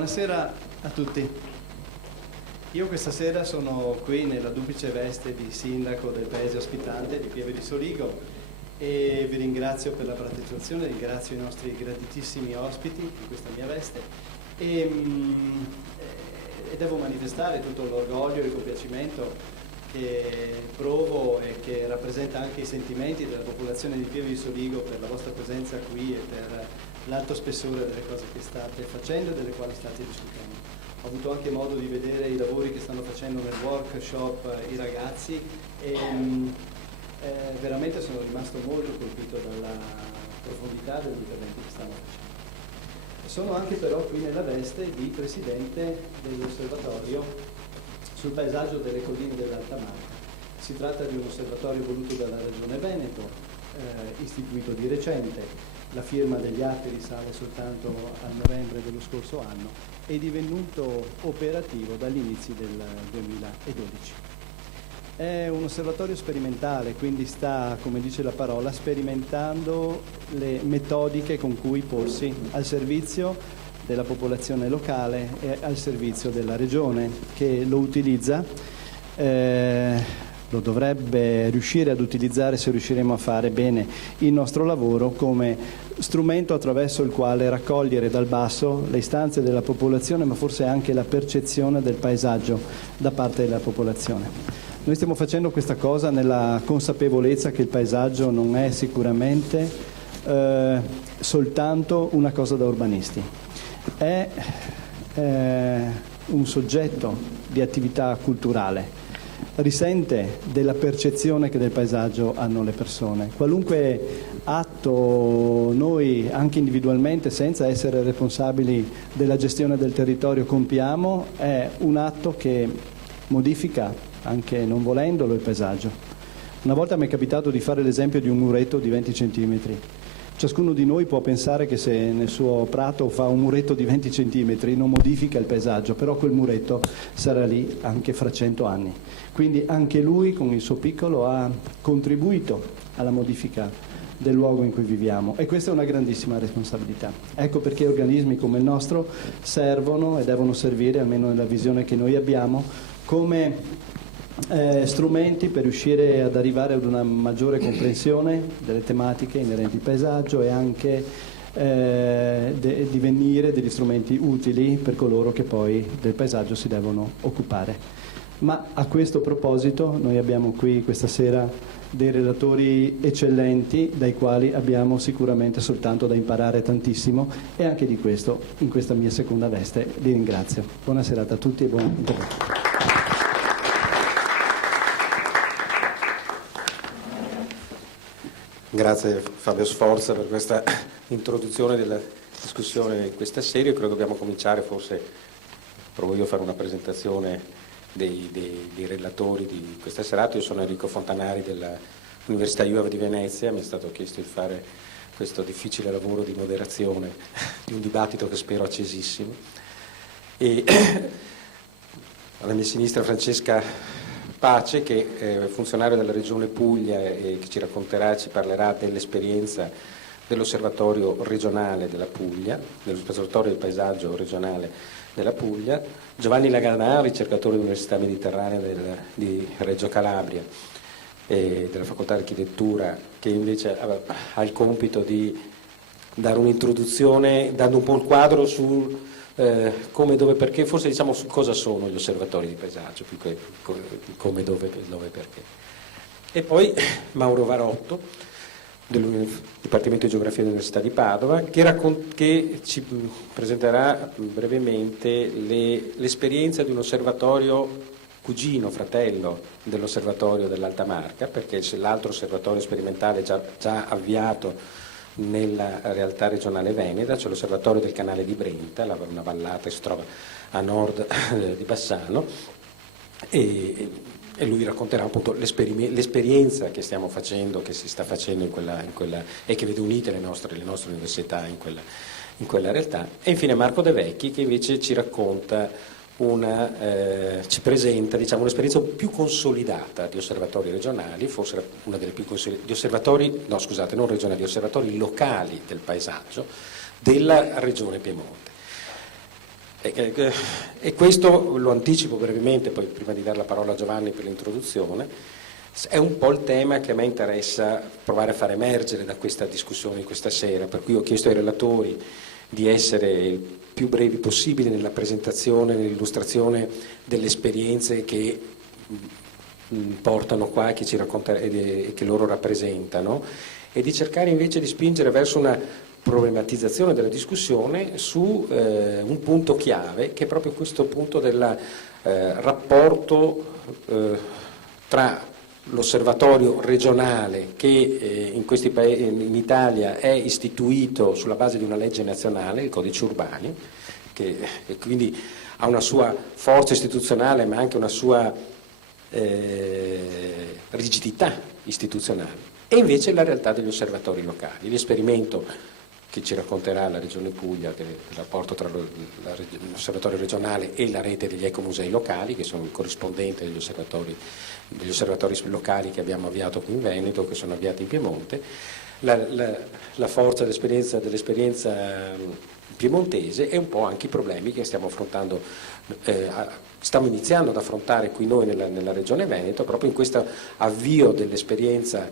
Buonasera a tutti. Io questa sera sono qui nella duplice veste di sindaco del paese ospitante di Pieve di Soligo e vi ringrazio per la partecipazione, ringrazio i nostri graditissimi ospiti in questa mia veste e devo manifestare tutto l'orgoglio e il compiacimento che provo e che rappresenta anche i sentimenti della popolazione di Pieve di Soligo per la vostra presenza qui e per l'alto spessore delle cose che state facendo e delle quali state discutendo. Ho avuto anche modo di vedere i lavori che stanno facendo nel workshop i ragazzi e veramente sono rimasto molto colpito dalla profondità degli interventi che stanno facendo. Sono anche però qui nella veste di presidente dell'osservatorio sul paesaggio delle colline dell'Alta Marca. Si tratta di un osservatorio voluto dalla Regione Veneto, istituito di recente. La firma degli atti risale soltanto a novembre dello scorso anno e divenuto operativo dagli inizi del 2012. È un osservatorio sperimentale, quindi sta, come dice la parola, sperimentando le metodiche con cui porsi al servizio della popolazione locale e al servizio della Regione che lo utilizza. Lo dovrebbe riuscire ad utilizzare se riusciremo a fare bene il nostro lavoro come strumento attraverso il quale raccogliere dal basso le istanze della popolazione, ma forse anche la percezione del paesaggio da parte della popolazione. Noi stiamo facendo questa cosa nella consapevolezza che il paesaggio non è sicuramente soltanto una cosa da urbanisti, è un soggetto di attività culturale. Risente della percezione che del paesaggio hanno le persone. Qualunque atto noi, anche individualmente, senza essere responsabili della gestione del territorio, compiamo, è un atto che modifica, anche non volendolo, il paesaggio. Una volta mi è capitato di fare l'esempio di un muretto di 20 centimetri. Ciascuno di noi può pensare che se nel suo prato fa un muretto di 20 centimetri non modifica il paesaggio, però quel muretto sarà lì anche fra 100 anni. Quindi anche lui con il suo piccolo ha contribuito alla modifica del luogo in cui viviamo e questa è una grandissima responsabilità. Ecco perché organismi come il nostro servono e devono servire, almeno nella visione che noi abbiamo, come strumenti per riuscire ad arrivare ad una maggiore comprensione delle tematiche inerenti al paesaggio e anche divenire degli strumenti utili per coloro che poi del paesaggio si devono occupare. Ma a questo proposito noi abbiamo qui questa sera dei relatori eccellenti dai quali abbiamo sicuramente soltanto da imparare tantissimo e anche di questo in questa mia seconda veste li ringrazio. Buona serata a tutti e buon intervento. Grazie Fabio Sforza per questa introduzione della discussione di questa serie. Credo dobbiamo cominciare, forse provo io a fare una presentazione dei relatori di questa serata. Io sono Enrico Fontanari dell'Università IUAV di Venezia, mi è stato chiesto di fare questo difficile lavoro di moderazione di un dibattito che spero accesissimo. E alla mia sinistra Francesca Pace, che è funzionario della Regione Puglia e che ci racconterà, ci parlerà dell'esperienza dell'Osservatorio regionale della Puglia, dell'Osservatorio del paesaggio regionale della Puglia, Giovanni Laganà, ricercatore dell'Università Mediterranea di Reggio Calabria e della Facoltà di Architettura, che invece ha il compito di dare un'introduzione, dando un po' il quadro su come, dove, perché, forse diciamo su cosa sono gli osservatori di paesaggio, più che come, dove, perché. E poi Mauro Varotto, del Dipartimento di Geografia dell'Università di Padova, che ci presenterà brevemente l'esperienza di un osservatorio cugino, fratello dell'osservatorio dell'Alta Marca, perché c'è l'altro osservatorio sperimentale già avviato nella realtà regionale veneta, c'è l'osservatorio del canale di Brenta, una vallata che si trova a nord di Bassano, e lui racconterà appunto l'esperienza che stiamo facendo, che si sta facendo in quella e che vede unite le nostre università in quella realtà. E infine Marco De Vecchi, che invece ci racconta ci presenta, diciamo, un'esperienza più consolidata di osservatori regionali, forse una delle più consolidate, di osservatori, no scusate, non regionali, di osservatori locali del paesaggio della regione Piemonte. E questo lo anticipo brevemente, poi prima di dare la parola a Giovanni per l'introduzione, è un po' il tema che a me interessa provare a far emergere da questa discussione di questa sera, per cui ho chiesto ai relatori di essere il più brevi possibile nella presentazione, nell'illustrazione delle esperienze che portano qua, che ci e che loro rappresentano, e di cercare invece di spingere verso una problematizzazione della discussione su un punto chiave, che è proprio questo punto del rapporto tra l'osservatorio regionale che in Italia è istituito sulla base di una legge nazionale, il Codice Urbani, che quindi ha una sua forza istituzionale ma anche una sua rigidità istituzionale, e invece la realtà degli osservatori locali. L'esperimento che ci racconterà la Regione Puglia del rapporto tra l'osservatorio regionale e la rete degli ecomusei locali, che sono il corrispondente degli osservatori locali che abbiamo avviato qui in Veneto, che sono avviati in Piemonte, la forza dell'esperienza piemontese, e un po' anche i problemi che stiamo affrontando, stiamo iniziando ad affrontare qui noi nella Regione Veneto, proprio in questo avvio dell'esperienza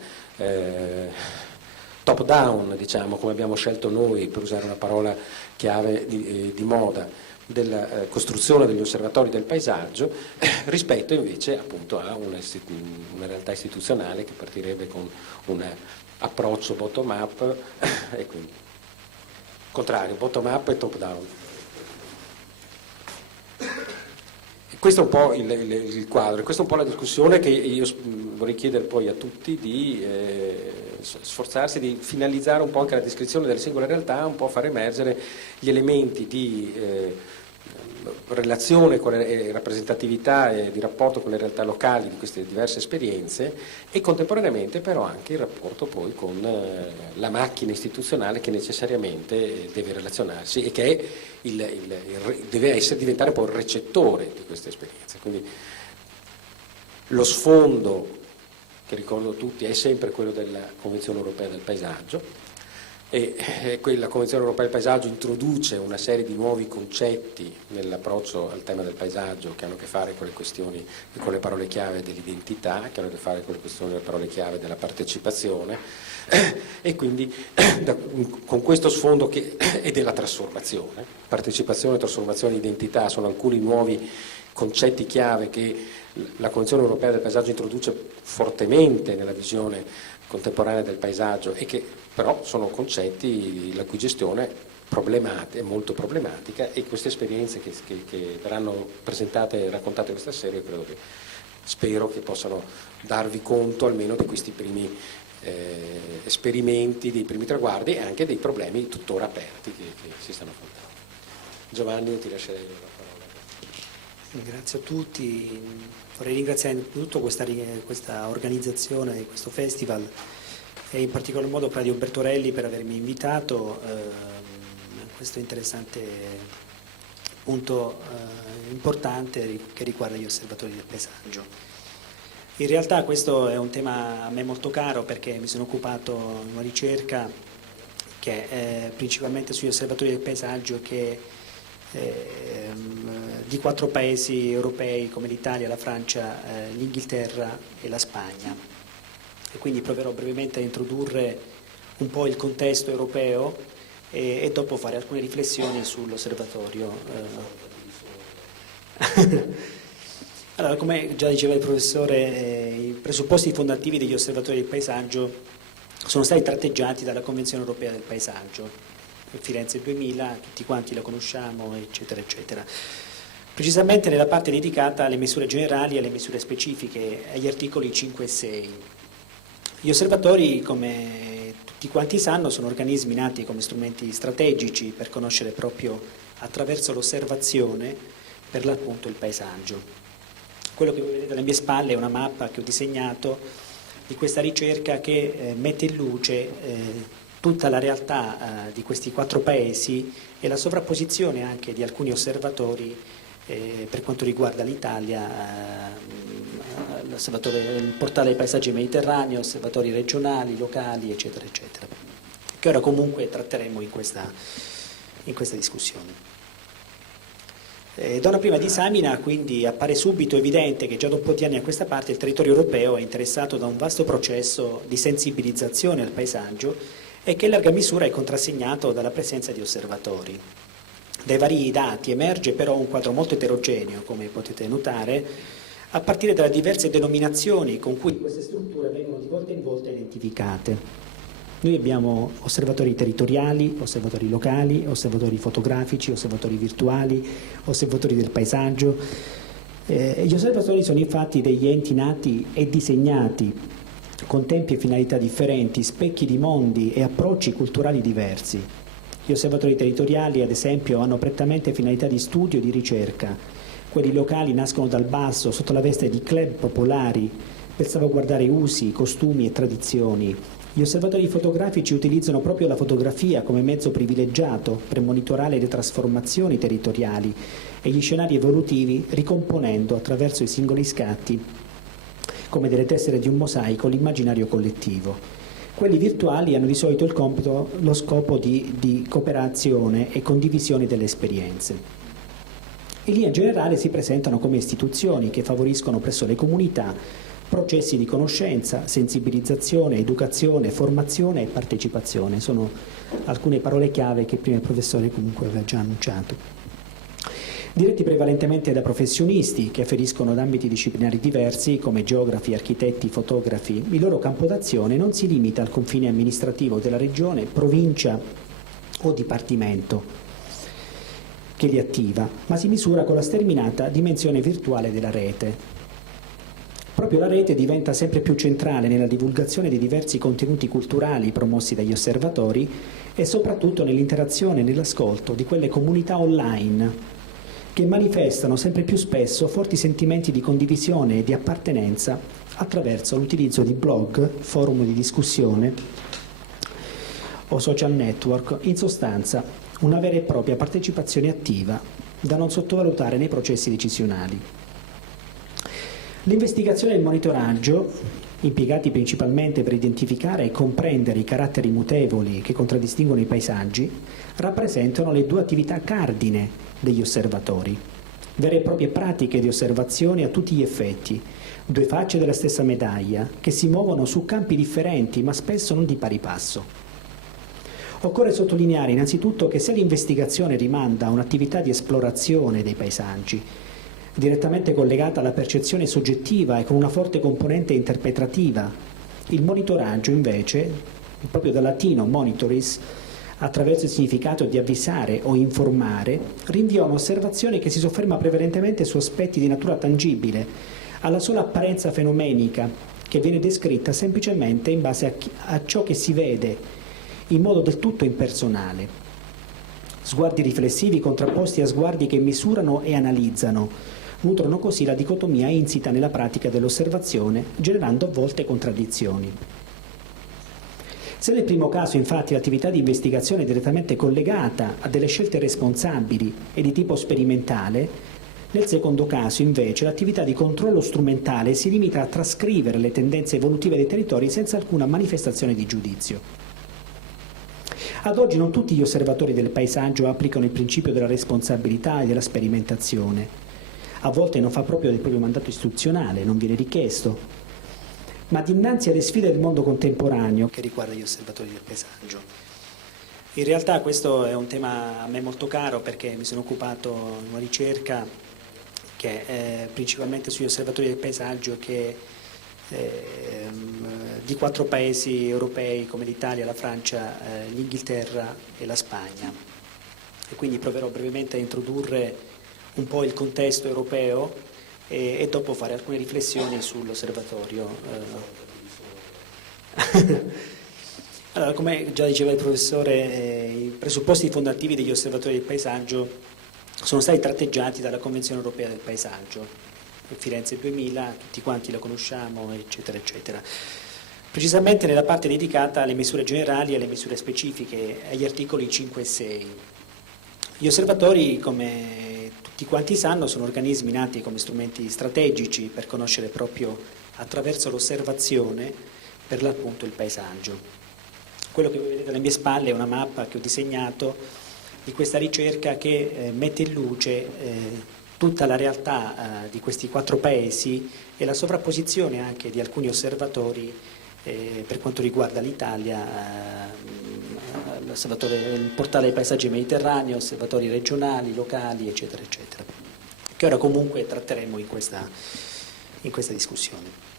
top down, diciamo, come abbiamo scelto noi, per usare una parola chiave di moda, della costruzione degli osservatori del paesaggio, rispetto invece appunto a una realtà istituzionale che partirebbe con un approccio bottom up e quindi contrario, bottom up e top down. Questo è un po' il quadro, questa è un po' la discussione che io vorrei chiedere poi a tutti di sforzarsi di finalizzare un po' anche la descrizione delle singole realtà, un po' far emergere gli elementi di relazione con le rappresentatività e di rapporto con le realtà locali di queste diverse esperienze, e contemporaneamente però anche il rapporto poi con la macchina istituzionale che necessariamente deve relazionarsi e che è deve diventare poi il recettore di queste esperienze. Quindi lo sfondo, che ricordo tutti, è sempre quello della Convenzione Europea del Paesaggio, e la Convenzione Europea del Paesaggio introduce una serie di nuovi concetti nell'approccio al tema del paesaggio, che hanno a che fare con le questioni, con le parole chiave dell'identità, che hanno a che fare con le questioni delle parole chiave della partecipazione, e quindi con questo sfondo e della trasformazione. Partecipazione, trasformazione, identità sono alcuni nuovi concetti chiave che la Convenzione Europea del Paesaggio introduce fortemente nella visione contemporanea del paesaggio, e che però sono concetti la cui gestione è molto problematica, e queste esperienze che verranno presentate e raccontate questa sera, spero che possano darvi conto almeno di questi primi esperimenti, dei primi traguardi e anche dei problemi tuttora aperti che si stanno affrontando. Giovanni, io ti lascerei la parola. Grazie a tutti, vorrei ringraziare innanzitutto questa organizzazione di questo festival, e in particolar modo Claudio Bertorelli per avermi invitato a questo interessante punto importante che riguarda gli osservatori del paesaggio. In realtà questo è un tema a me molto caro, perché mi sono occupato di una ricerca che è principalmente sugli osservatori del paesaggio di 4 paesi europei come l'Italia, la Francia, l'Inghilterra e la Spagna. E quindi proverò brevemente a introdurre un po' il contesto europeo e dopo fare alcune riflessioni sull'osservatorio. Allora, come già diceva il professore, i presupposti fondativi degli osservatori del paesaggio sono stati tratteggiati dalla Convenzione Europea del Paesaggio, Firenze 2000, tutti quanti la conosciamo, eccetera, eccetera. Precisamente nella parte dedicata alle misure generali e alle misure specifiche, agli articoli 5 e 6. Gli osservatori, come tutti quanti sanno, sono organismi nati come strumenti strategici per conoscere proprio attraverso l'osservazione, per l'appunto, il paesaggio. Quello che vedete alle mie spalle è una mappa che ho disegnato di questa ricerca che mette in luce tutta la realtà di questi 4 paesi e la sovrapposizione anche di alcuni osservatori per quanto riguarda l'Italia, il portale dei paesaggi mediterranei, osservatori regionali, locali, eccetera, eccetera, che ora comunque tratteremo in questa discussione. Da una prima disamina quindi appare subito evidente che già da un po' di anni a questa parte il territorio europeo è interessato da un vasto processo di sensibilizzazione al paesaggio e che in larga misura è contrassegnato dalla presenza di osservatori. Dai vari dati emerge però un quadro molto eterogeneo, come potete notare, a partire dalle diverse denominazioni con cui queste strutture vengono di volta in volta identificate. Noi abbiamo osservatori territoriali, osservatori locali, osservatori fotografici, osservatori virtuali, osservatori del paesaggio. Gli osservatori sono infatti degli enti nati e disegnati con tempi e finalità differenti, specchi di mondi e approcci culturali diversi. Gli osservatori territoriali, ad esempio, hanno prettamente finalità di studio e di ricerca. Quelli locali nascono dal basso, sotto la veste di club popolari, per salvaguardare usi, costumi e tradizioni. Gli osservatori fotografici utilizzano proprio la fotografia come mezzo privilegiato per monitorare le trasformazioni territoriali e gli scenari evolutivi, ricomponendo attraverso i singoli scatti, come delle tessere di un mosaico, l'immaginario collettivo. Quelli virtuali hanno di solito il compito, lo scopo di cooperazione e condivisione delle esperienze. In linea generale si presentano come istituzioni che favoriscono presso le comunità processi di conoscenza, sensibilizzazione, educazione, formazione e partecipazione. Sono alcune parole chiave che prima il professore comunque aveva già annunciato. Diretti prevalentemente da professionisti che afferiscono ad ambiti disciplinari diversi come geografi, architetti, fotografi, il loro campo d'azione non si limita al confine amministrativo della regione, provincia o dipartimento che li attiva, ma si misura con la sterminata dimensione virtuale della rete. Proprio la rete diventa sempre più centrale nella divulgazione dei diversi contenuti culturali promossi dagli osservatori e soprattutto nell'interazione e nell'ascolto di quelle comunità online che manifestano sempre più spesso forti sentimenti di condivisione e di appartenenza attraverso l'utilizzo di blog, forum di discussione o social network, in sostanza una vera e propria partecipazione attiva da non sottovalutare nei processi decisionali. L'investigazione e il monitoraggio, impiegati principalmente per identificare e comprendere i caratteri mutevoli che contraddistinguono i paesaggi, rappresentano le due attività cardine degli osservatori, vere e proprie pratiche di osservazione a tutti gli effetti, due facce della stessa medaglia, che si muovono su campi differenti ma spesso non di pari passo. Occorre sottolineare innanzitutto che se l'investigazione rimanda a un'attività di esplorazione dei paesaggi, direttamente collegata alla percezione soggettiva e con una forte componente interpretativa, il monitoraggio invece, proprio dal latino monitoris, attraverso il significato di avvisare o informare, rinvia a un'osservazione che si sofferma prevalentemente su aspetti di natura tangibile, alla sola apparenza fenomenica, che viene descritta semplicemente in base a ciò che si vede, in modo del tutto impersonale. Sguardi riflessivi contrapposti a sguardi che misurano e analizzano, nutrono così la dicotomia insita nella pratica dell'osservazione, generando a volte contraddizioni. Se nel primo caso, infatti, l'attività di investigazione è direttamente collegata a delle scelte responsabili e di tipo sperimentale, nel secondo caso, invece, l'attività di controllo strumentale si limita a trascrivere le tendenze evolutive dei territori senza alcuna manifestazione di giudizio. Ad oggi non tutti gli osservatori del paesaggio applicano il principio della responsabilità e della sperimentazione. A volte non fa proprio del proprio mandato istituzionale, non viene richiesto, ma dinanzi alle sfide del mondo contemporaneo che riguarda gli osservatori del paesaggio. In realtà questo è un tema a me molto caro perché mi sono occupato in una ricerca che è principalmente sugli osservatori del paesaggio che di 4 paesi europei come l'Italia, la Francia, l'Inghilterra e la Spagna. E quindi proverò brevemente a introdurre un po' il contesto europeo e dopo fare alcune riflessioni sull'osservatorio. Allora, come già diceva il professore, i presupposti fondativi degli osservatori del paesaggio sono stati tratteggiati dalla Convenzione Europea del Paesaggio, Firenze 2000, tutti quanti la conosciamo, eccetera, eccetera. Precisamente nella parte dedicata alle misure generali e alle misure specifiche, agli articoli 5 e 6. Gli osservatori, come tutti quanti sanno, sono organismi nati come strumenti strategici per conoscere proprio attraverso l'osservazione, per l'appunto, il paesaggio. Quello che vedete alle mie spalle è una mappa che ho disegnato di questa ricerca che mette in luce tutta la realtà di questi 4 paesi e la sovrapposizione anche di alcuni osservatori per quanto riguarda l'Italia, il portale dei paesaggi mediterranei, osservatori regionali, locali, eccetera, eccetera, che ora comunque tratteremo in questa discussione.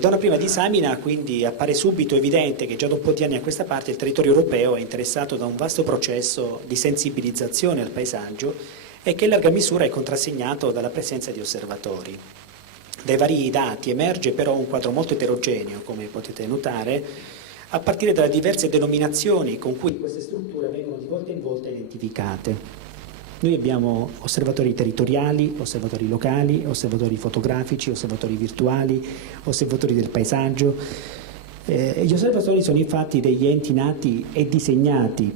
Da una prima disamina quindi appare subito evidente che già da un po' di anni a questa parte il territorio europeo è interessato da un vasto processo di sensibilizzazione al paesaggio e che in larga misura è contrassegnato dalla presenza di osservatori. Dai vari dati emerge però un quadro molto eterogeneo, come potete notare, a partire dalle diverse denominazioni con cui queste strutture vengono di volta in volta identificate. Noi abbiamo osservatori territoriali, osservatori locali, osservatori fotografici, osservatori virtuali, osservatori del paesaggio. Gli osservatori sono infatti degli enti nati e disegnati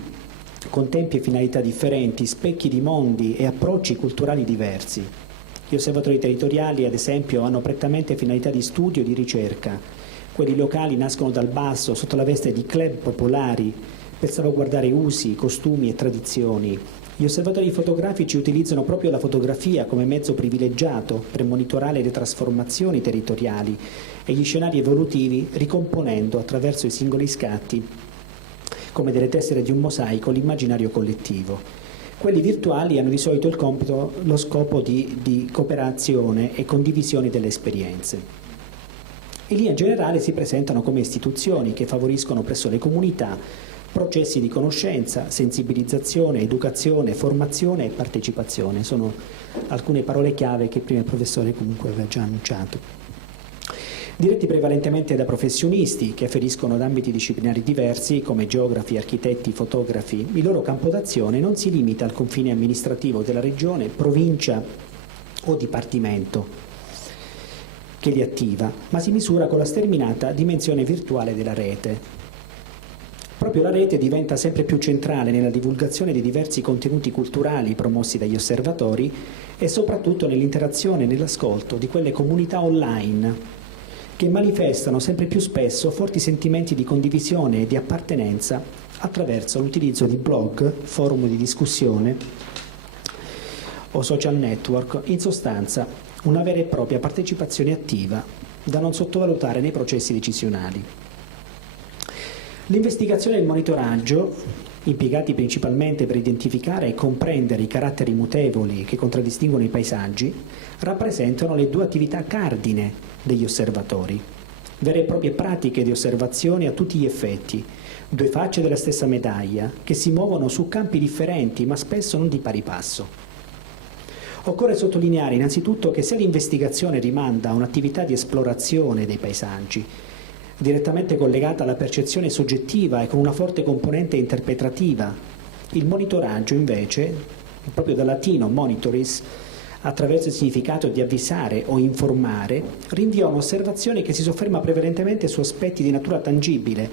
con tempi e finalità differenti, specchi di mondi e approcci culturali diversi. Gli osservatori territoriali, ad esempio, hanno prettamente finalità di studio e di ricerca. Quelli locali nascono dal basso, sotto la veste di club popolari, per salvaguardare usi, costumi e tradizioni. Gli osservatori fotografici utilizzano proprio la fotografia come mezzo privilegiato per monitorare le trasformazioni territoriali e gli scenari evolutivi, ricomponendo attraverso i singoli scatti, come delle tessere di un mosaico, l'immaginario collettivo. Quelli virtuali hanno di solito il compito, lo scopo di cooperazione e condivisione delle esperienze. In linea generale si presentano come istituzioni che favoriscono presso le comunità processi di conoscenza, sensibilizzazione, educazione, formazione e partecipazione. Sono alcune parole chiave che prima il professore comunque aveva già annunciato. Diretti prevalentemente da professionisti che afferiscono ad ambiti disciplinari diversi come geografi, architetti, fotografi, il loro campo d'azione non si limita al confine amministrativo della regione, provincia o dipartimento che li attiva, ma si misura con la sterminata dimensione virtuale della rete. Proprio la rete diventa sempre più centrale nella divulgazione di diversi contenuti culturali promossi dagli osservatori e soprattutto nell'interazione e nell'ascolto di quelle comunità online che manifestano sempre più spesso forti sentimenti di condivisione e di appartenenza attraverso l'utilizzo di blog, forum di discussione o social network, in sostanza una vera e propria partecipazione attiva da non sottovalutare nei processi decisionali. L'investigazione e il monitoraggio, impiegati principalmente per identificare e comprendere i caratteri mutevoli che contraddistinguono i paesaggi, rappresentano le 2 attività cardine degli osservatori, vere e proprie pratiche di osservazione a tutti gli effetti, 2 facce della stessa medaglia, che si muovono su campi differenti ma spesso non di pari passo. Occorre sottolineare innanzitutto che se l'investigazione rimanda a un'attività di esplorazione dei paesaggi, direttamente collegata alla percezione soggettiva e con una forte componente interpretativa, il monitoraggio invece, proprio dal latino monitoris, attraverso il significato di avvisare o informare, rinvia a un'osservazione che si sofferma prevalentemente su aspetti di natura tangibile,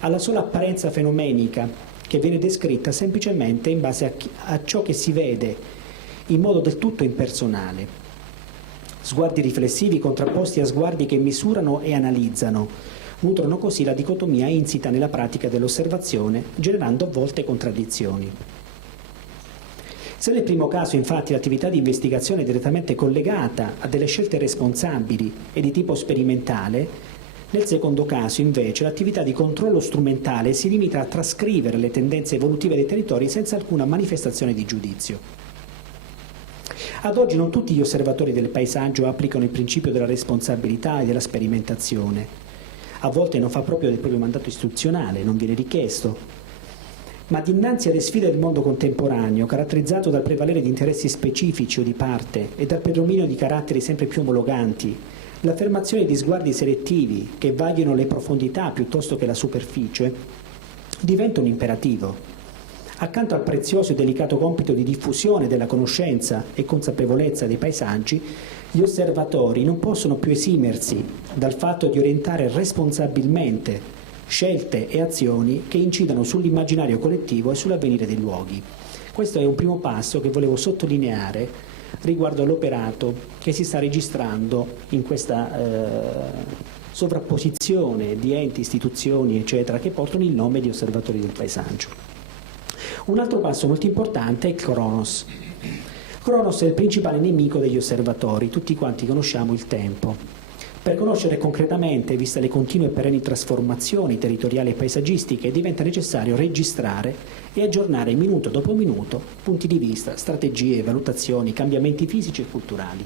alla sola apparenza fenomenica, che viene descritta semplicemente in base a ciò che si vede, in modo del tutto impersonale. Sguardi riflessivi contrapposti a sguardi che misurano e analizzano, nutrono così la dicotomia insita nella pratica dell'osservazione, generando a volte contraddizioni. Se nel primo caso, infatti, l'attività di investigazione è direttamente collegata a delle scelte responsabili e di tipo sperimentale, nel secondo caso, invece, l'attività di controllo strumentale si limita a trascrivere le tendenze evolutive dei territori senza alcuna manifestazione di giudizio. Ad oggi non tutti gli osservatori del paesaggio applicano il principio della responsabilità e della sperimentazione. A volte non fa proprio del proprio mandato istituzionale, non viene richiesto. Ma dinanzi alle sfide del mondo contemporaneo, caratterizzato dal prevalere di interessi specifici o di parte e dal predominio di caratteri sempre più omologanti, l'affermazione di sguardi selettivi che vagliano le profondità piuttosto che la superficie diventa un imperativo. Accanto al prezioso e delicato compito di diffusione della conoscenza e consapevolezza dei paesaggi, gli osservatori non possono più esimersi dal fatto di orientare responsabilmente scelte e azioni che incidano sull'immaginario collettivo e sull'avvenire dei luoghi. Questo è un primo passo che volevo sottolineare riguardo all'operato che si sta registrando in questa sovrapposizione di enti, istituzioni, eccetera, che portano il nome di osservatori del paesaggio. Un altro passo molto importante è il Cronos. Cronos è il principale nemico degli osservatori, tutti quanti conosciamo il tempo. Per conoscere concretamente, viste le continue e perenni trasformazioni territoriali e paesaggistiche, diventa necessario registrare e aggiornare minuto dopo minuto punti di vista, strategie, valutazioni, cambiamenti fisici e culturali.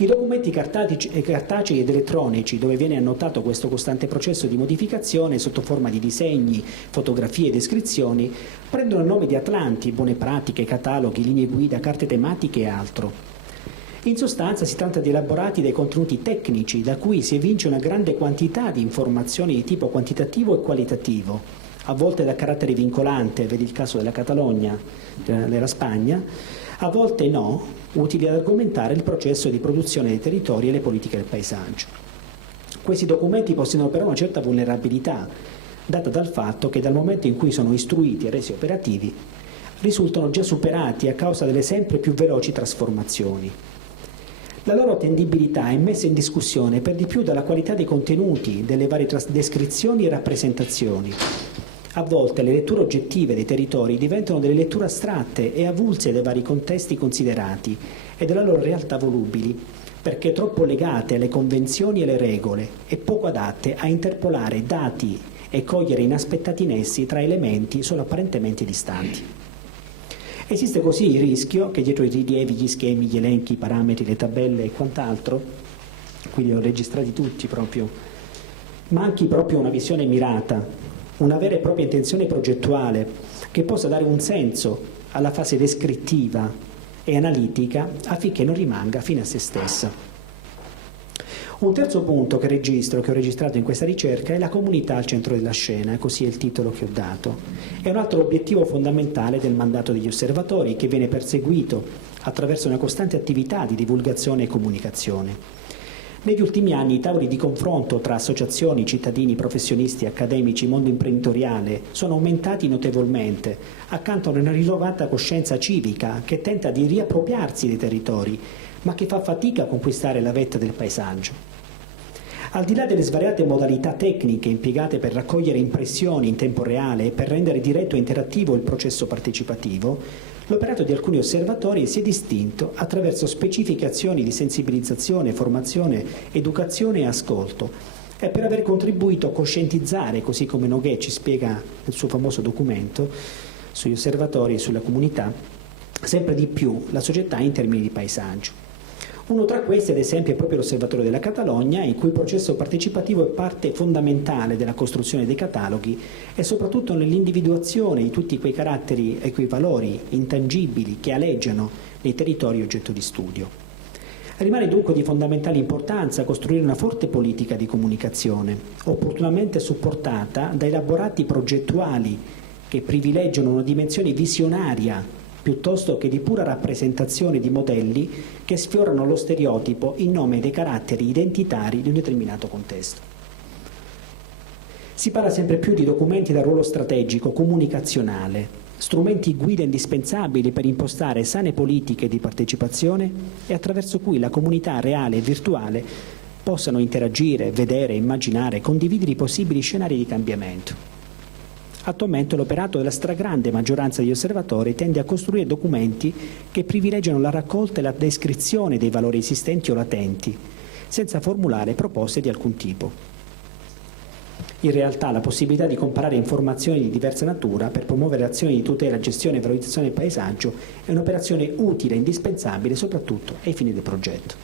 I documenti cartacei ed elettronici, dove viene annotato questo costante processo di modificazione sotto forma di disegni, fotografie e descrizioni, prendono il nome di atlanti, buone pratiche, cataloghi, linee guida, carte tematiche e altro. In sostanza si tratta di elaborati dei contenuti tecnici da cui si evince una grande quantità di informazioni di tipo quantitativo e qualitativo, a volte da carattere vincolante, vedi il caso della Catalogna, della Spagna, a volte no, utili ad argomentare il processo di produzione dei territori e le politiche del paesaggio. Questi documenti possiedono però una certa vulnerabilità, data dal fatto che dal momento in cui sono istruiti e resi operativi, risultano già superati a causa delle sempre più veloci trasformazioni. La loro attendibilità è messa in discussione per di più dalla qualità dei contenuti, delle varie descrizioni e rappresentazioni. A volte le letture oggettive dei territori diventano delle letture astratte e avulse dai vari contesti considerati e della loro realtà volubili, perché troppo legate alle convenzioni e alle regole e poco adatte a interpolare dati e cogliere inaspettati nessi tra elementi solo apparentemente distanti. Esiste così il rischio che dietro i rilievi, gli schemi, gli elenchi, i parametri, le tabelle e quant'altro, qui li ho registrati tutti proprio, manchi proprio una visione mirata, una vera e propria intenzione progettuale che possa dare un senso alla fase descrittiva e analitica affinché non rimanga fine a se stessa. Un terzo punto che ho registrato in questa ricerca è la comunità al centro della scena, così è il titolo che ho dato. È un altro obiettivo fondamentale del mandato degli osservatori che viene perseguito attraverso una costante attività di divulgazione e comunicazione. Negli ultimi anni i tavoli di confronto tra associazioni, cittadini, professionisti, accademici, mondo imprenditoriale sono aumentati notevolmente, accanto a una rinnovata coscienza civica che tenta di riappropriarsi dei territori, ma che fa fatica a conquistare la vetta del paesaggio. Al di là delle svariate modalità tecniche impiegate per raccogliere impressioni in tempo reale e per rendere diretto e interattivo il processo partecipativo, l'operato di alcuni osservatori si è distinto attraverso specifiche azioni di sensibilizzazione, formazione, educazione e ascolto, e per aver contribuito a coscientizzare, così come Noguet ci spiega nel suo famoso documento sugli osservatori e sulla comunità, sempre di più la società in termini di paesaggio. Uno tra questi, ad esempio, è proprio l'Osservatorio della Catalogna, in cui il processo partecipativo è parte fondamentale della costruzione dei cataloghi e soprattutto nell'individuazione di tutti quei caratteri e quei valori intangibili che aleggiano nei territori oggetto di studio. Rimane dunque di fondamentale importanza costruire una forte politica di comunicazione, opportunamente supportata da elaborati progettuali che privilegiano una dimensione visionaria piuttosto che di pura rappresentazione di modelli che sfiorano lo stereotipo in nome dei caratteri identitari di un determinato contesto. Si parla sempre più di documenti dal ruolo strategico, comunicazionale, strumenti guida indispensabili per impostare sane politiche di partecipazione e attraverso cui la comunità reale e virtuale possano interagire, vedere, immaginare, condividere i possibili scenari di cambiamento. Attualmente l'operato della stragrande maggioranza degli osservatori tende a costruire documenti che privilegiano la raccolta e la descrizione dei valori esistenti o latenti, senza formulare proposte di alcun tipo. In realtà la possibilità di comparare informazioni di diversa natura per promuovere azioni di tutela, gestione e valorizzazione del paesaggio è un'operazione utile e indispensabile soprattutto ai fini del progetto.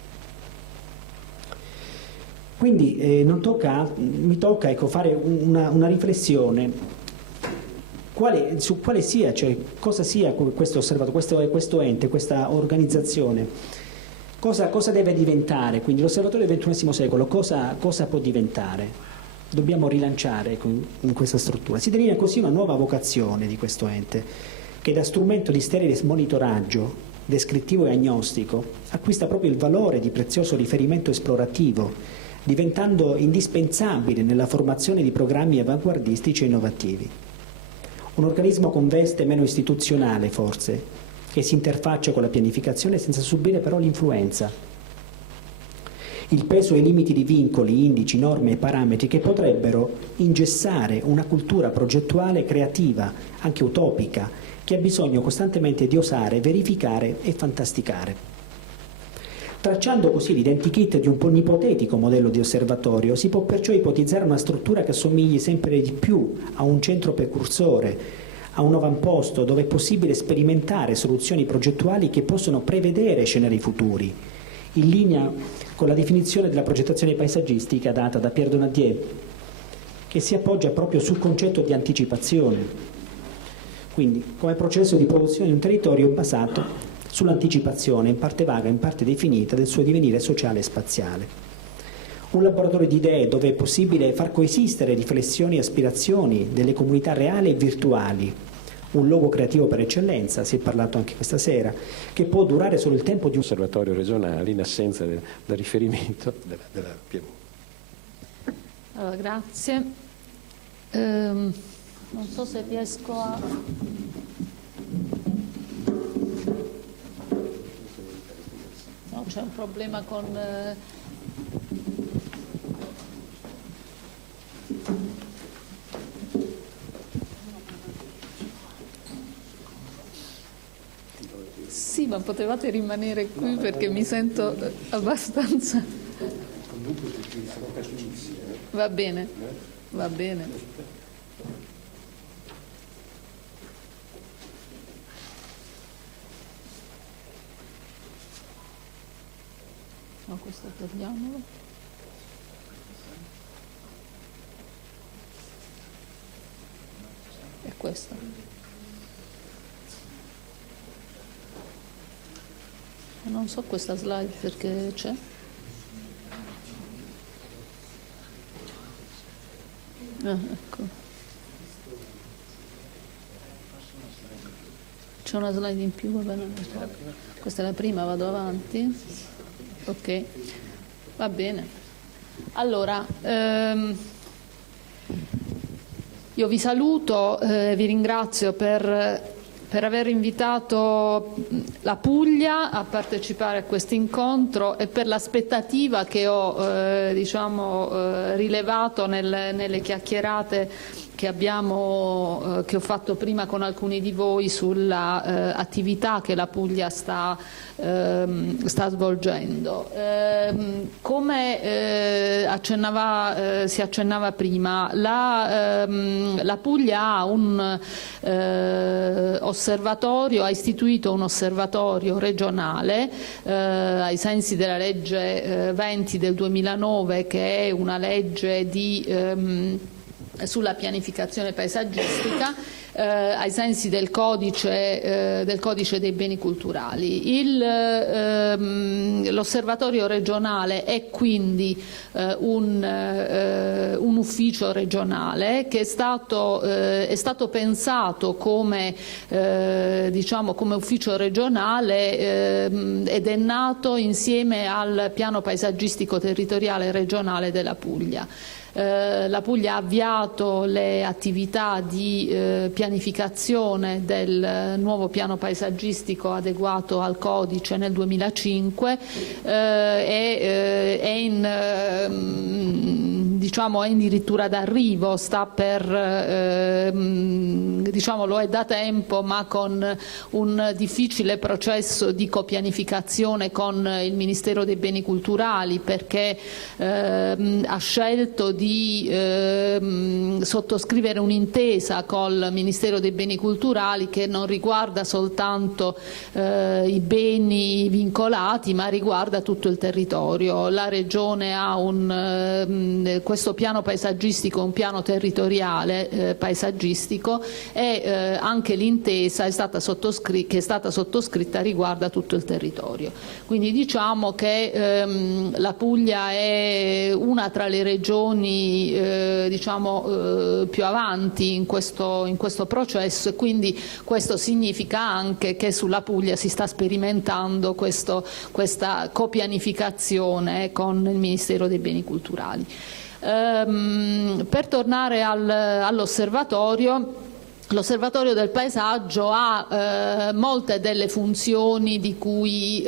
Quindi mi tocca fare una riflessione su quale sia, cioè cosa sia questo osservatorio, questo ente, questa organizzazione, cosa deve diventare, quindi l'osservatorio del XXI secolo, cosa può diventare? Dobbiamo rilanciare in questa struttura. Si delinea così una nuova vocazione di questo ente, che da strumento di sterile monitoraggio, descrittivo e agnostico, acquista proprio il valore di prezioso riferimento esplorativo, diventando indispensabile nella formazione di programmi avanguardistici e innovativi. Un organismo con veste meno istituzionale, forse, che si interfaccia con la pianificazione senza subire però l'influenza. il peso e i limiti di vincoli, indici, norme e parametri che potrebbero ingessare una cultura progettuale creativa, anche utopica, che ha bisogno costantemente di osare, verificare e fantasticare. Tracciando così l'identikit di un ipotetico modello di osservatorio, si può perciò ipotizzare una struttura che assomigli sempre di più a un centro precursore, a un avamposto dove è possibile sperimentare soluzioni progettuali che possono prevedere scenari futuri, in linea con la definizione della progettazione paesaggistica data da Pierre Donadier, che si appoggia proprio sul concetto di anticipazione, quindi come processo di produzione di un territorio basato sull'anticipazione, in parte vaga, in parte definita, del suo divenire sociale e spaziale. Un laboratorio di idee dove è possibile far coesistere riflessioni e aspirazioni delle comunità reali e virtuali, un luogo creativo per eccellenza, si è parlato anche questa sera, che può durare solo il tempo di un osservatorio regionale in assenza del riferimento della Piemonte. Allora, grazie. Non so se riesco a... No, c'è un problema con... Sì, ma potevate rimanere qui perché mi sento abbastanza... Va bene, va bene. No, questo togliamolo. E questo. Non so questa slide perché c'è. Ah, ecco. C'è una slide in più, va bene. Questa è la prima, vado avanti. Ok, va bene. Allora, io vi saluto, vi ringrazio per aver invitato la Puglia a partecipare a questo incontro e per l'aspettativa che ho rilevato nelle chiacchierate che ho fatto prima con alcuni di voi sulla attività che la Puglia sta svolgendo. Come si accennava prima, la Puglia ha un osservatorio, ha istituito un osservatorio regionale ai sensi della legge 20 del 2009, che è una legge sulla pianificazione paesaggistica, ai sensi del codice dei beni culturali. L'osservatorio regionale è quindi un ufficio regionale che è stato pensato come ufficio regionale ed è nato insieme al piano paesaggistico territoriale regionale della Puglia. La Puglia ha avviato le attività di pianificazione del nuovo piano paesaggistico adeguato al codice nel 2005 è in addirittura d'arrivo, lo è da tempo, ma con un difficile processo di copianificazione con il Ministero dei Beni Culturali, perché ha scelto di sottoscrivere un'intesa col Ministero dei Beni Culturali che non riguarda soltanto i beni vincolati, ma riguarda tutto il territorio. La Regione ha questo piano paesaggistico, un piano territoriale paesaggistico, e anche l'intesa che è stata sottoscritta riguarda tutto il territorio. Quindi diciamo che la Puglia è una tra le regioni più avanti in questo processo, e quindi questo significa anche che sulla Puglia si sta sperimentando questa copianificazione con il Ministero dei Beni Culturali. Per tornare all'osservatorio, L'Osservatorio del paesaggio ha molte delle funzioni di cui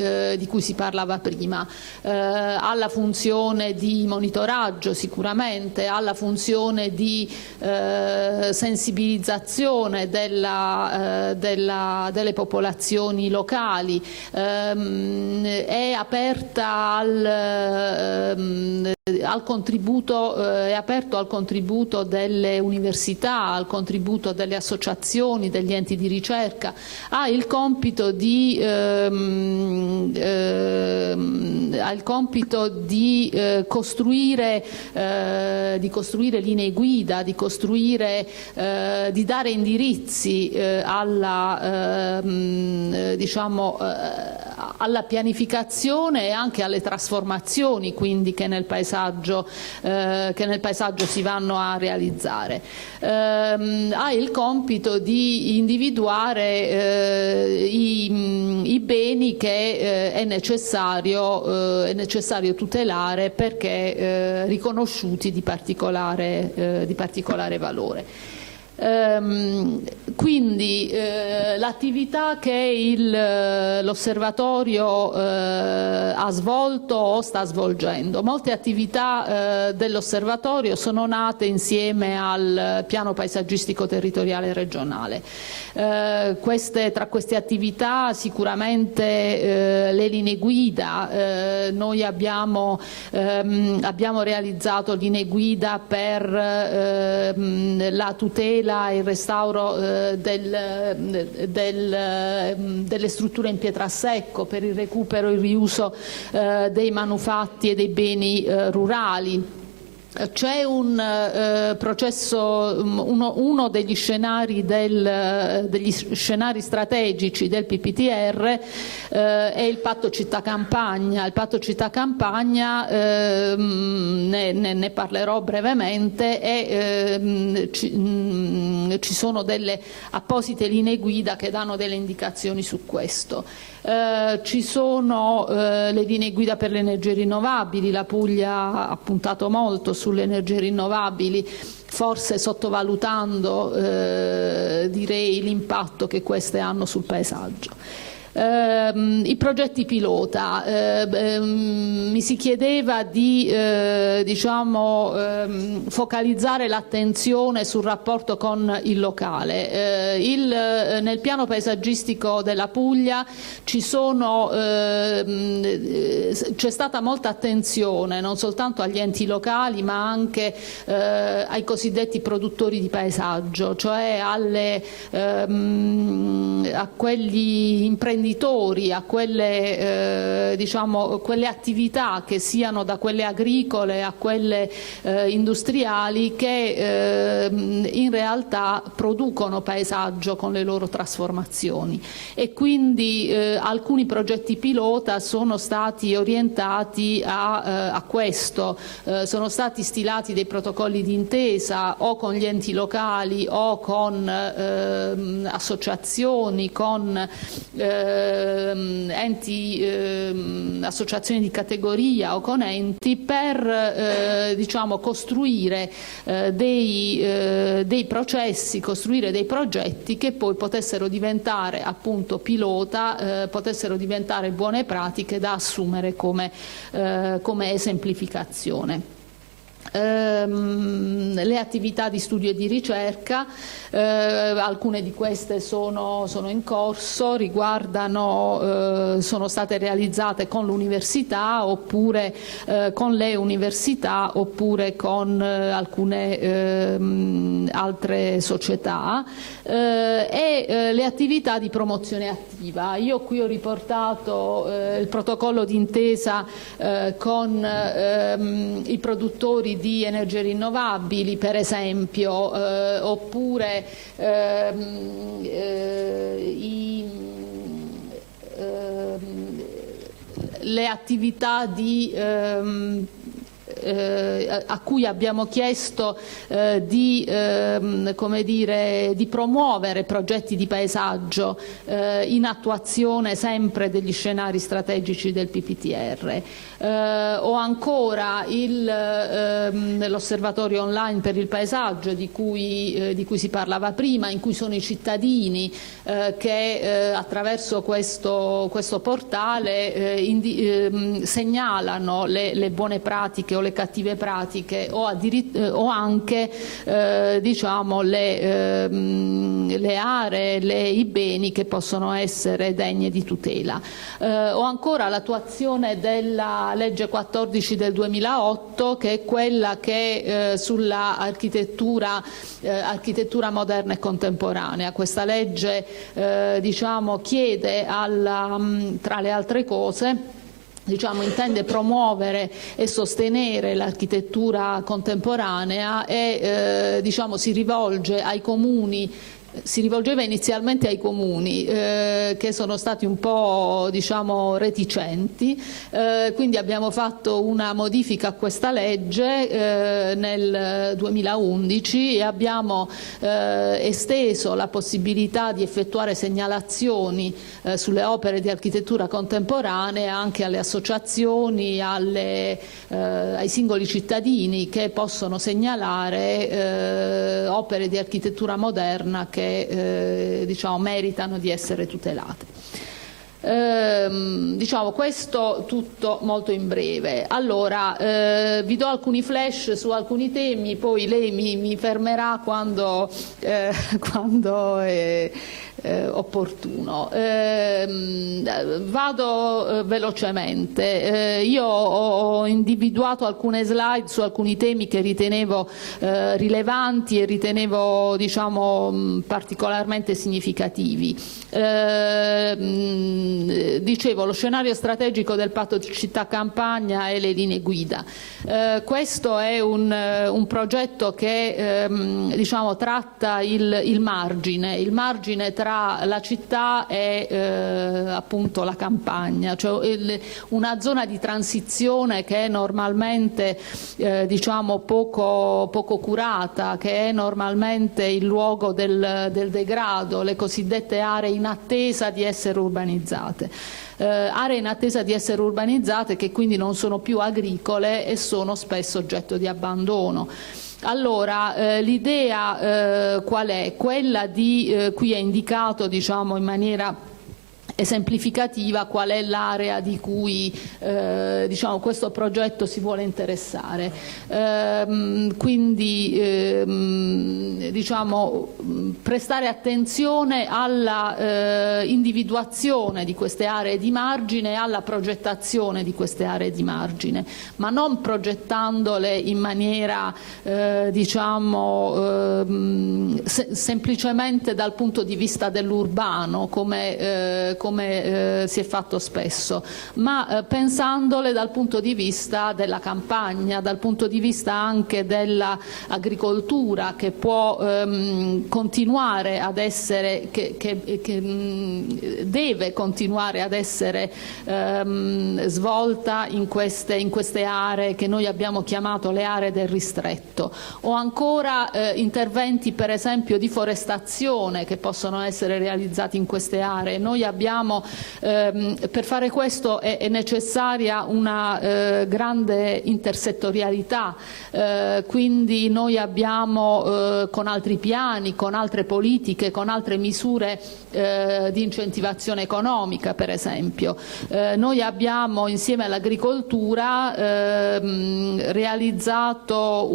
si parlava prima. Ha la funzione di monitoraggio sicuramente, ha la funzione di sensibilizzazione delle popolazioni locali, è aperta al contributo, è aperto al contributo delle università, al contributo delle associazioni, degli enti di ricerca, ha il compito di costruire linee guida, di dare indirizzi alla pianificazione e anche alle trasformazioni quindi che nel paesaggio si vanno a realizzare. Ha il compito di individuare i beni che è necessario tutelare perché riconosciuti di particolare valore. Quindi l'attività che l'Osservatorio ha svolto o sta svolgendo, molte attività dell'Osservatorio sono nate insieme al piano paesaggistico territoriale regionale. Tra queste attività sicuramente le linee guida, noi abbiamo realizzato linee guida per la tutela e il restauro delle strutture in pietrasecco, per il recupero e il riuso dei manufatti e dei beni rurali. C'è un processo, uno degli scenari strategici del PPTR è il patto città-campagna. Il patto città-campagna, ne parlerò brevemente, e ci sono delle apposite linee guida che danno delle indicazioni su questo. Ci sono le linee guida per le energie rinnovabili. La Puglia ha puntato molto sulle energie rinnovabili, forse sottovalutando direi l'impatto che queste hanno sul paesaggio. I progetti pilota, mi si chiedeva di focalizzare l'attenzione sul rapporto con il locale. Nel piano paesaggistico della Puglia c'è stata molta attenzione non soltanto agli enti locali ma anche ai cosiddetti produttori di paesaggio, cioè a quegli imprenditori, a quelle attività, che siano da quelle agricole a quelle industriali, che in realtà producono paesaggio con le loro trasformazioni, e quindi alcuni progetti pilota sono stati orientati a questo. Sono stati stilati dei protocolli d'intesa o con gli enti locali o con associazioni, con associazioni di categoria o con enti, per costruire dei processi, costruire dei progetti che poi potessero diventare appunto pilota, potessero diventare buone pratiche da assumere come esemplificazione. Le attività di studio e di ricerca, alcune di queste sono in corso, sono state realizzate con l'università oppure con le università oppure con alcune altre società, e le attività di promozione attiva. Io qui ho riportato il protocollo d'intesa con i produttori di energie rinnovabili, per esempio, oppure le attività di a cui abbiamo chiesto di promuovere progetti di paesaggio in attuazione sempre degli scenari strategici del PPTR. O ancora l'osservatorio online per il paesaggio di cui si parlava prima, in cui sono i cittadini che attraverso questo portale segnalano le buone pratiche o le cattive pratiche o anche diciamo le aree, i beni che possono essere degne di tutela. O ancora l'attuazione della legge 14 del 2008, che è quella che sulla architettura moderna e contemporanea. Questa legge diciamo chiede tra le altre cose, intende promuovere e sostenere l'architettura contemporanea e si rivolge ai comuni. Si rivolgeva inizialmente ai comuni che sono stati un po' reticenti, quindi abbiamo fatto una modifica a questa legge nel 2011 e abbiamo esteso la possibilità di effettuare segnalazioni sulle opere di architettura contemporanea anche alle associazioni, ai singoli cittadini che possono segnalare opere di architettura moderna che meritano di essere tutelate. Questo tutto molto in breve. Allora, vi do alcuni flash su alcuni temi, poi lei mi fermerà quando è opportuno. Vado velocemente. Io ho individuato alcune slide su alcuni temi che ritenevo rilevanti e ritenevo particolarmente significativi. Dicevo, lo scenario strategico del patto città-campagna e le linee guida. Questo è un progetto che tratta il margine tra la città e appunto la campagna, cioè una zona di transizione che è normalmente poco curata, che è normalmente il luogo del degrado, le cosiddette aree in attesa di essere urbanizzate. Aree in attesa di essere urbanizzate che quindi non sono più agricole e sono spesso oggetto di abbandono. Allora, l'idea qual è? Quella qui è indicato in maniera esemplificativa qual è l'area di cui questo progetto si vuole interessare. Quindi prestare attenzione alla individuazione di queste aree di margine e alla progettazione di queste aree di margine, ma non progettandole in maniera semplicemente dal punto di vista dell'urbano come si è fatto spesso, ma pensandole dal punto di vista della campagna, dal punto di vista anche dell'agricoltura che può continuare ad essere, che deve continuare ad essere svolta in queste aree che noi abbiamo chiamato le aree del ristretto, o ancora interventi per esempio di forestazione che possono essere realizzati in queste aree. Noi abbiamo per fare questo è necessaria una grande intersettorialità, quindi noi abbiamo con altri piani, con altre politiche, con altre misure di incentivazione economica per esempio. Noi abbiamo insieme all'agricoltura realizzato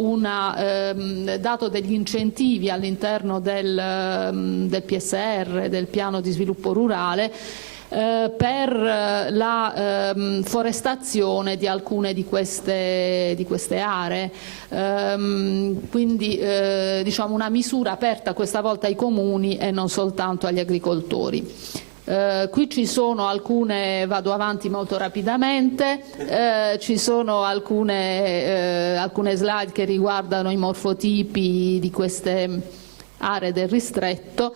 dato degli incentivi all'interno del PSR, del piano di sviluppo rurale, per la forestazione di alcune di queste aree, quindi una misura aperta questa volta ai comuni e non soltanto agli agricoltori. Qui ci sono alcune, vado avanti molto rapidamente, ci sono alcune slide che riguardano i morfotipi di queste aree del ristretto.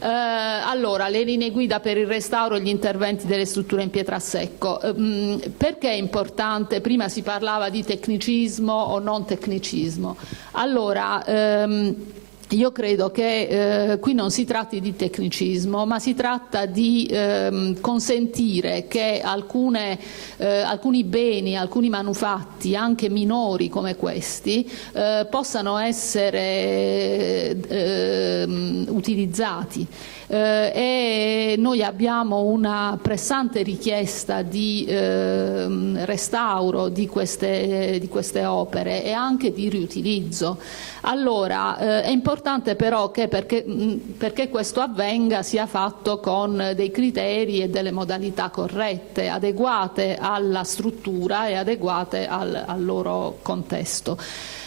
Allora, le linee guida per il restauro e gli interventi delle strutture in pietra a secco. Perché è importante? Prima si parlava di tecnicismo o non tecnicismo. Allora, io credo che qui non si tratti di tecnicismo, ma si tratta di consentire che alcuni beni, alcuni manufatti, anche minori come questi, possano essere utilizzati. E noi abbiamo una pressante richiesta di restauro di queste opere e anche di riutilizzo. Allora, è importante però che perché questo avvenga sia fatto con dei criteri e delle modalità corrette, adeguate alla struttura e adeguate al loro contesto.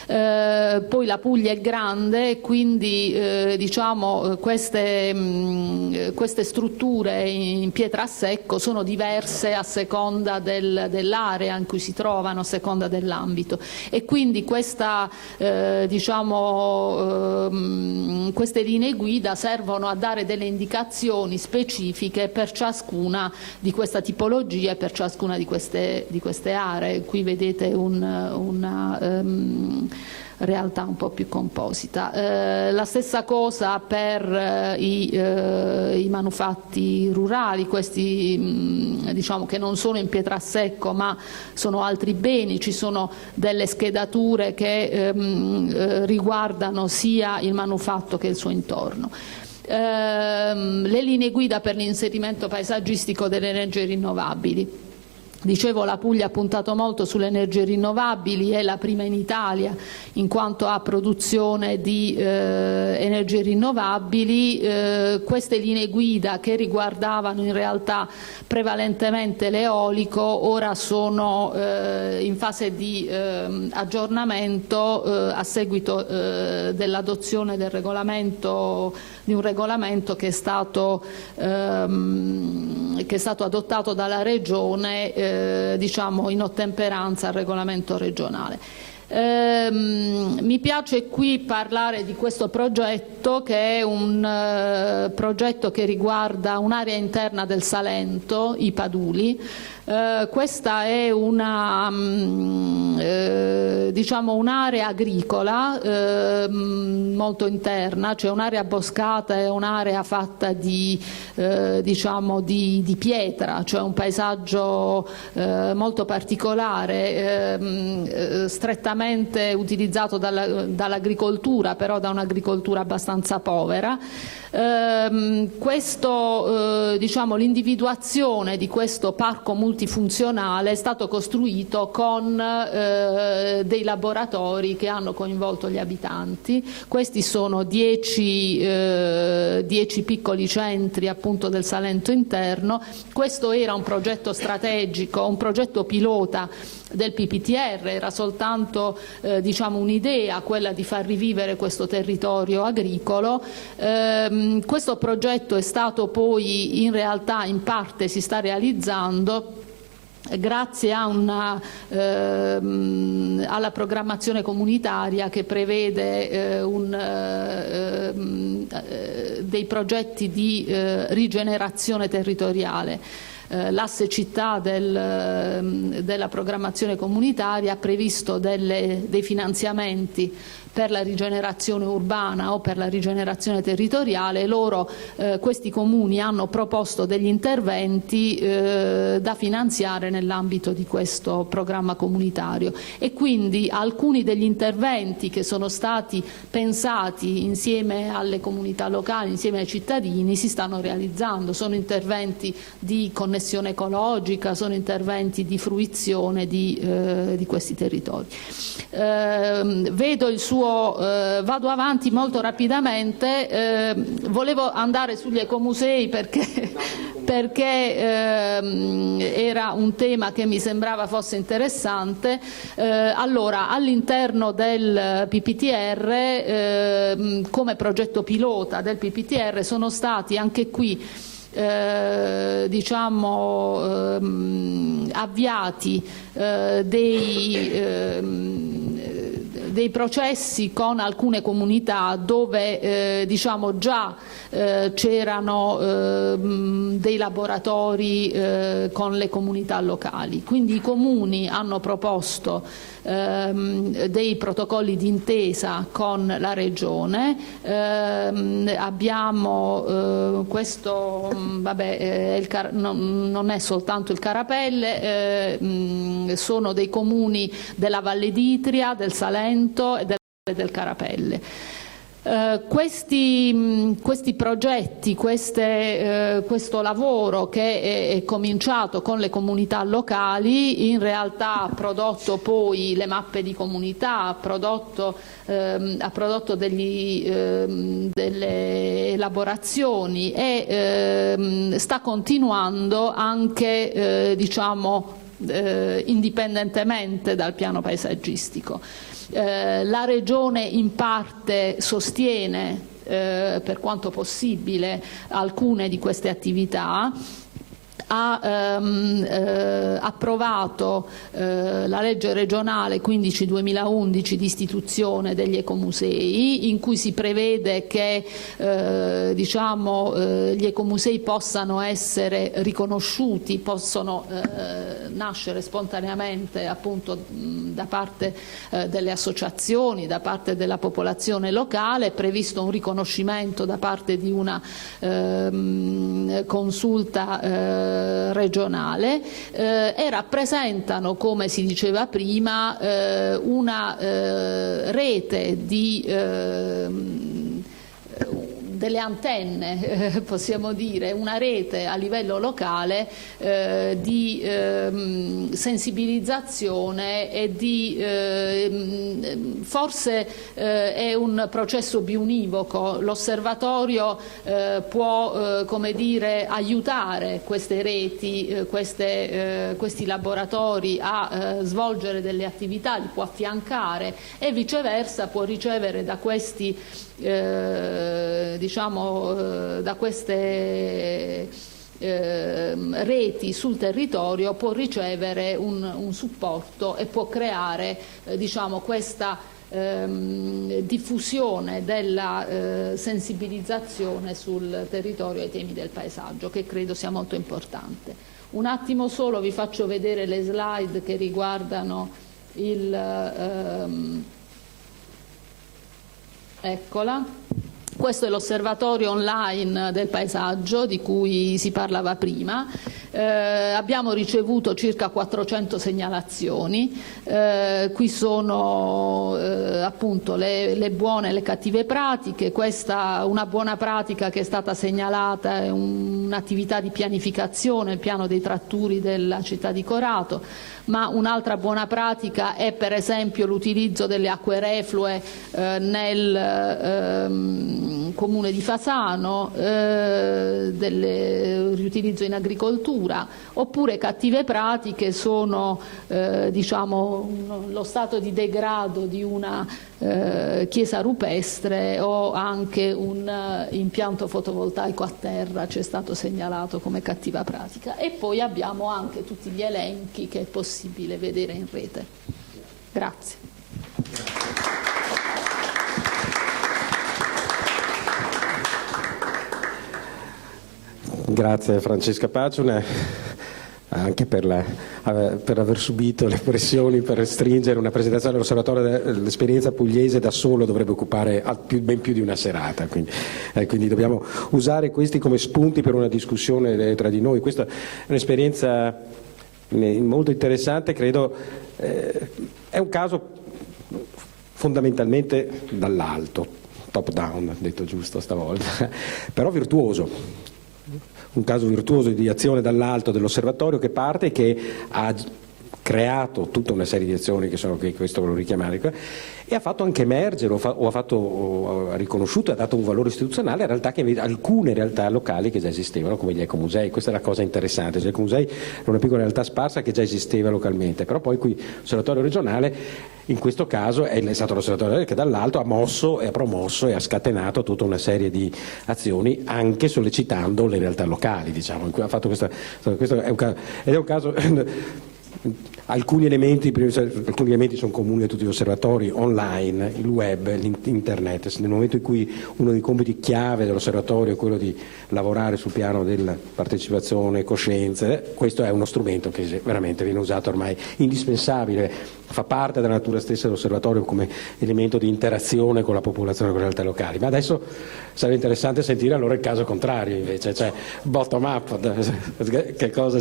Poi la Puglia è grande, quindi diciamo queste strutture in pietra a secco sono diverse a seconda dell'area in cui si trovano, a seconda dell'ambito, e quindi queste linee guida servono a dare delle indicazioni specifiche per ciascuna di questa tipologia e per ciascuna di queste aree. Qui vedete una realtà un po' più composita. La stessa cosa per i manufatti rurali, questi diciamo che non sono in pietra a secco ma sono altri beni. Ci sono delle schedature che riguardano sia il manufatto che il suo intorno. Le linee guida per l'inserimento paesaggistico delle energie rinnovabili. Dicevo, la Puglia ha puntato molto sulle energie rinnovabili, è la prima in Italia in quanto a produzione di energie rinnovabili. Queste linee guida, che riguardavano in realtà prevalentemente l'eolico, ora sono in fase di aggiornamento a seguito dell'adozione di un regolamento che è stato adottato dalla Regione diciamo in ottemperanza al regolamento regionale. Mi piace qui parlare di questo progetto, che è un progetto che riguarda un'area interna del Salento, i Paduli. Questa è diciamo un'area agricola molto interna, cioè un'area boscata e un'area fatta diciamo di pietra, cioè un paesaggio molto particolare, strettamente utilizzato dall'agricoltura, però da un'agricoltura abbastanza povera. Diciamo, l'individuazione di questo parco multifunzionale è stato costruito con dei laboratori che hanno coinvolto gli abitanti. Questi sono 10 piccoli centri appunto del Salento interno. Questo era un progetto strategico, un progetto pilota del PPTR, era soltanto diciamo un'idea, quella di far rivivere questo territorio agricolo. Questo progetto è stato poi in realtà in parte si sta realizzando grazie a alla programmazione comunitaria che prevede dei progetti di rigenerazione territoriale. L'asse città della programmazione comunitaria ha previsto dei finanziamenti per la rigenerazione urbana o per la rigenerazione territoriale. Questi comuni hanno proposto degli interventi da finanziare nell'ambito di questo programma comunitario, e quindi alcuni degli interventi che sono stati pensati insieme alle comunità locali, insieme ai cittadini, si stanno realizzando. Sono interventi di connessione ecologica, sono interventi di fruizione di questi territori. Vedo il suo vado avanti molto rapidamente. Volevo andare sugli ecomusei perché era un tema che mi sembrava fosse interessante. Allora, all'interno del PPTR, come progetto pilota del PPTR, sono stati anche qui diciamo avviati dei processi con alcune comunità dove diciamo già c'erano dei laboratori con le comunità locali, quindi i comuni hanno proposto dei protocolli d'intesa con la regione. Abbiamo questo, non è soltanto il Carapelle, sono dei comuni della Valle d'Itria, del Salento e del Carapelle. Questi progetti, questo lavoro che è cominciato con le comunità locali, in realtà ha prodotto poi le mappe di comunità, ha prodotto delle elaborazioni e sta continuando anche indipendentemente dal piano paesaggistico. La Regione in parte sostiene per quanto possibile alcune di queste attività. Ha approvato la legge regionale 15/2011 di istituzione degli ecomusei, in cui si prevede che gli ecomusei possano essere riconosciuti, possono nascere spontaneamente appunto da parte delle associazioni, da parte della popolazione locale. È previsto un riconoscimento da parte di una consulta regionale e rappresentano, come si diceva prima, una rete delle antenne, possiamo dire, una rete a livello locale di sensibilizzazione e forse è un processo biunivoco. L'osservatorio può come dire, aiutare queste reti, questi laboratori a svolgere delle attività, li può affiancare e viceversa può ricevere da questi da queste reti sul territorio, può ricevere un supporto e può creare questa diffusione della sensibilizzazione sul territorio ai temi del paesaggio, che credo sia molto importante. Un attimo solo vi faccio vedere le slide che riguardano eccola. Questo è l'osservatorio online del paesaggio di cui si parlava prima. Abbiamo ricevuto circa 400 segnalazioni. Qui sono appunto le buone e le cattive pratiche. Questa, una buona pratica che è stata segnalata, è un'attività di pianificazione, il piano dei tratturi della città di Corato, ma un'altra buona pratica è per esempio l'utilizzo delle acque reflue nel comune di Fasano, del riutilizzo in agricoltura. Oppure cattive pratiche sono lo stato di degrado di una chiesa rupestre o anche un impianto fotovoltaico a terra, ci è stato segnalato come cattiva pratica. E poi abbiamo anche tutti gli elenchi che è possibile vedere in rete. Grazie. Grazie Francesca Pacione, anche per aver subito le pressioni per restringere una presentazione dell'osservatorio dell'esperienza pugliese da solo dovrebbe occupare ben più di una serata, quindi dobbiamo usare questi come spunti per una discussione tra di noi. Questa è un'esperienza molto interessante, credo è un caso fondamentalmente dall'alto, top down, detto giusto stavolta, però virtuoso. Un caso virtuoso di azione dall'alto dell'osservatorio che parte e che ha creato tutta una serie di azioni che questo volevo richiamare, e ha fatto anche emergere ha riconosciuto e ha dato un valore istituzionale a realtà alcune realtà locali che già esistevano, come gli ecomusei. Questa è la cosa interessante. Gli ecomusei è una piccola realtà sparsa che già esisteva localmente, però poi qui l'osservatorio regionale in questo caso è stato l'osservatorio che dall'alto ha mosso e ha promosso e ha scatenato tutta una serie di azioni, anche sollecitando le realtà locali, in cui ha fatto questo è un caso alcuni elementi sono comuni a tutti gli osservatori: online, il web, l'internet. Nel momento in cui uno dei compiti chiave dell'osservatorio è quello di lavorare sul piano della partecipazione, coscienza, questo è uno strumento che veramente viene usato ormai, indispensabile, fa parte della natura stessa dell'osservatorio come elemento di interazione con la popolazione, con le realtà locali. Ma adesso sarebbe interessante sentire allora il caso contrario invece, cioè bottom up, che cosa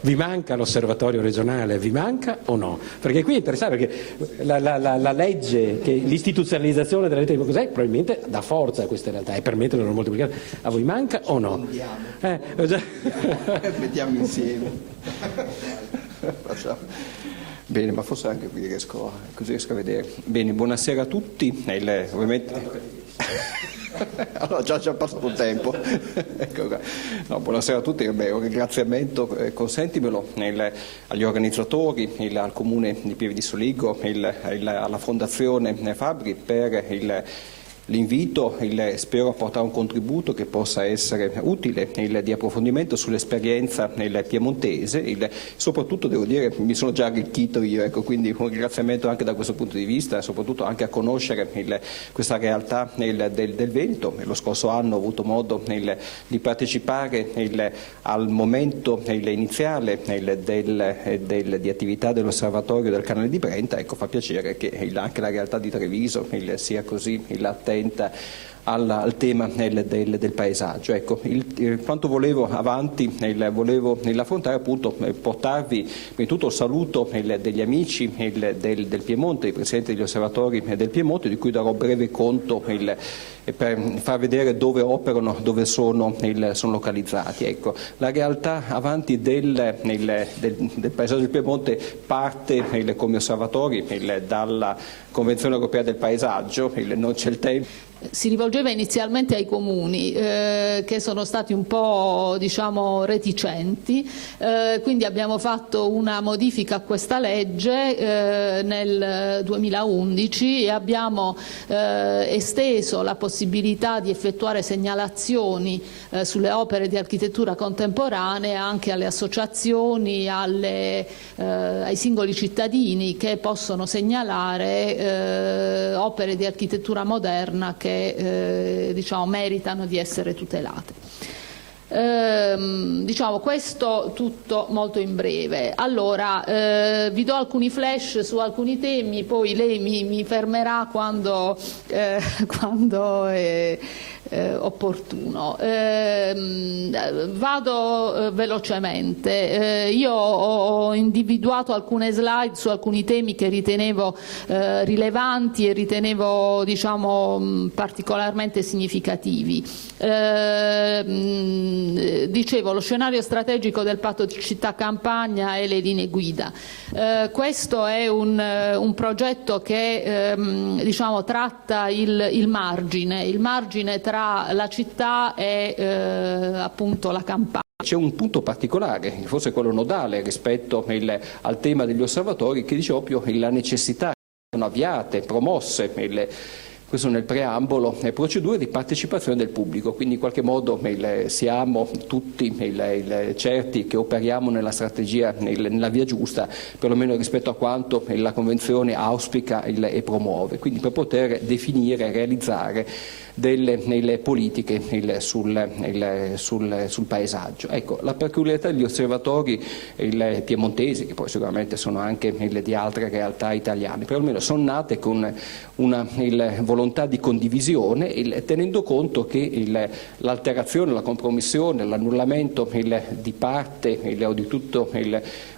vi manca l'osservatorio regionale, vi manca o no? Perché qui è interessante, perché la legge, l'istituzionalizzazione della rete di cos'è, probabilmente dà forza a queste realtà e permette le loro moltiplicare. A voi manca o no? Mettiamo insieme. Facciamo. Bene, ma forse anche qui così riesco a vedere. Bene, buonasera a tutti. Ovviamente... Allora già passato il tempo. Ecco qua. No, buonasera a tutti, un ringraziamento, consentimelo, agli organizzatori, al Comune di Pieve di Soligo, alla Fondazione Fabbri per l'invito, spero a portare un contributo che possa essere utile di approfondimento sull'esperienza piemontese, soprattutto devo dire mi sono già arricchito io, ecco, quindi un ringraziamento anche da questo punto di vista, soprattutto anche a conoscere questa realtà del Veneto. Lo scorso anno ho avuto modo di partecipare al momento iniziale di attività dell'osservatorio del canale di Brenta. Ecco, fa piacere che anche la realtà di Treviso sia così attenta al tema del paesaggio. Ecco, quanto volevo avanti, volevo affrontare appunto, portarvi prima di tutto il saluto degli amici del Piemonte, dei presidenti degli osservatori del Piemonte, di cui darò breve conto per far vedere dove operano, dove sono localizzati. Ecco, la realtà avanti del paesaggio del Piemonte parte come osservatori dalla Convenzione Europea del Paesaggio, non c'è il tempo. Si rivolgeva inizialmente ai comuni che sono stati un po', diciamo, reticenti, quindi abbiamo fatto una modifica a questa legge nel 2011 e abbiamo esteso la possibilità di effettuare segnalazioni sulle opere di architettura contemporanea anche alle associazioni, ai singoli cittadini che possono segnalare opere di architettura moderna che diciamo, meritano di essere tutelate. Diciamo questo tutto molto in breve. Allora vi do alcuni flash su alcuni temi, poi lei mi fermerà quando è opportuno. Vado velocemente. Io ho individuato alcune slide su alcuni temi che ritenevo rilevanti e ritenevo, diciamo, particolarmente significativi. Dicevo, lo scenario strategico del patto di città campagna e le linee guida. Questo è un progetto che diciamo, tratta il margine tra la città e appunto la campagna. C'è un punto particolare, forse quello nodale rispetto al tema degli osservatori, che dice proprio la necessità che sono avviate, promosse, questo nel preambolo, procedure di partecipazione del pubblico, quindi in qualche modo siamo tutti certi che operiamo nella strategia, nella via giusta, perlomeno rispetto a quanto la Convenzione auspica e promuove, quindi per poter definire e realizzare delle politiche sul paesaggio. Ecco, la peculiarità degli osservatori piemontesi, che poi sicuramente sono anche di altre realtà italiane, perlomeno sono nate con una volontà di condivisione, tenendo conto che l'alterazione, la compromissione, l'annullamento di parte o di tutto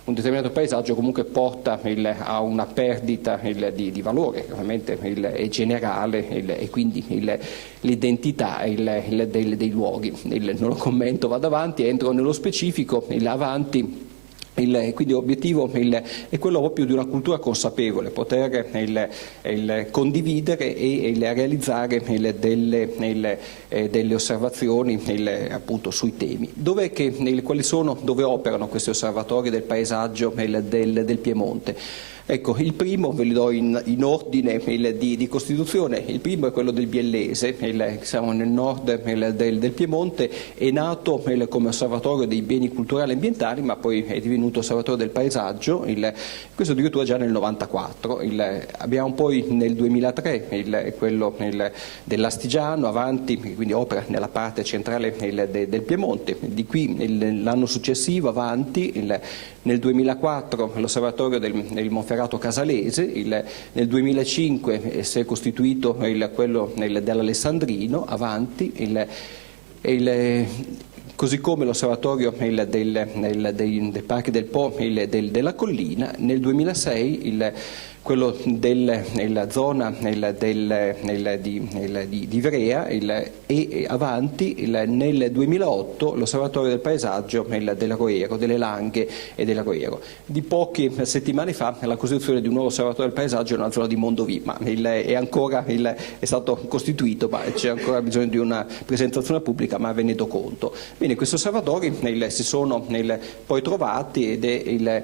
un determinato paesaggio comunque porta a una perdita di valore, che ovviamente è generale, e quindi l'identità dei luoghi. Non lo commento, vado avanti, entro nello specifico, avanti. Quindi l'obiettivo è quello proprio di una cultura consapevole, poter condividere e realizzare delle osservazioni appunto sui temi. Dove operano questi osservatori del paesaggio del Piemonte? Ecco, il primo ve li do in ordine di costituzione. Il primo è quello del Biellese, siamo nel nord del Piemonte, è nato come osservatorio dei beni culturali e ambientali, ma poi è divenuto osservatorio del paesaggio, questo addirittura già nel 94. Abbiamo poi nel 2003 quello dell'Astigiano, Avanti, quindi opera nella parte centrale del Piemonte. Di qui l'anno successivo, Avanti, nel 2004 l'osservatorio del Monferrato Casalese, nel 2005 si è costituito quello dell'Alessandrino, Avanti, così come l'osservatorio dei Parchi del Po della Collina. Nel 2006 quello della zona di Ivrea e Avanti, nel 2008 l'osservatorio del paesaggio dell'Aroero, delle Langhe e dell'Aroero. Di poche settimane fa la costituzione di un nuovo osservatorio del paesaggio nella zona di Mondovì, ma è stato costituito, ma c'è ancora bisogno di una presentazione pubblica, ma ve ne do conto. Bene, questi osservatori si sono poi trovati ed è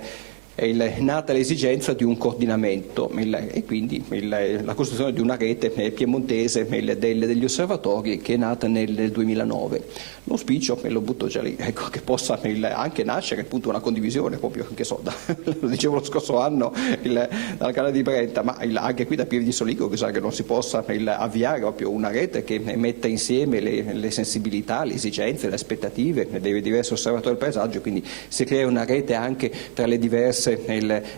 nata l'esigenza di un coordinamento e quindi la costruzione di una rete piemontese degli osservatori che è nata nel 2009. L'auspicio, e lo butto già lì, ecco, che possa anche nascere appunto una condivisione proprio, che so, lo dicevo lo scorso anno dalla Camera di Brenta, ma anche qui da Pieve di Soligo, che non si possa avviare proprio una rete che metta insieme le sensibilità, le esigenze, le aspettative dei diversi osservatori del paesaggio, quindi si crea una rete anche tra le diverse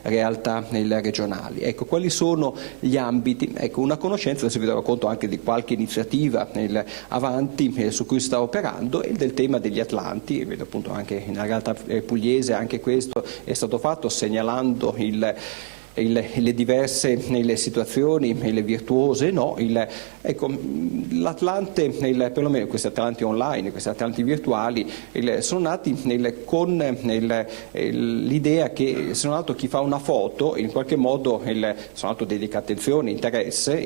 realtà regionali. Ecco, quali sono gli ambiti? Ecco, una conoscenza, adesso vi darò conto anche di qualche iniziativa avanti su cui sta operando, e del tema degli Atlanti, e vedo appunto anche nella realtà pugliese anche questo è stato fatto, segnalando le diverse situazioni, le virtuose, no? L'Atlante, perlomeno questi Atlanti online, questi Atlanti virtuali, sono nati con l'idea che, se non altro, chi fa una foto in qualche modo se non altro dedica attenzione, interesse,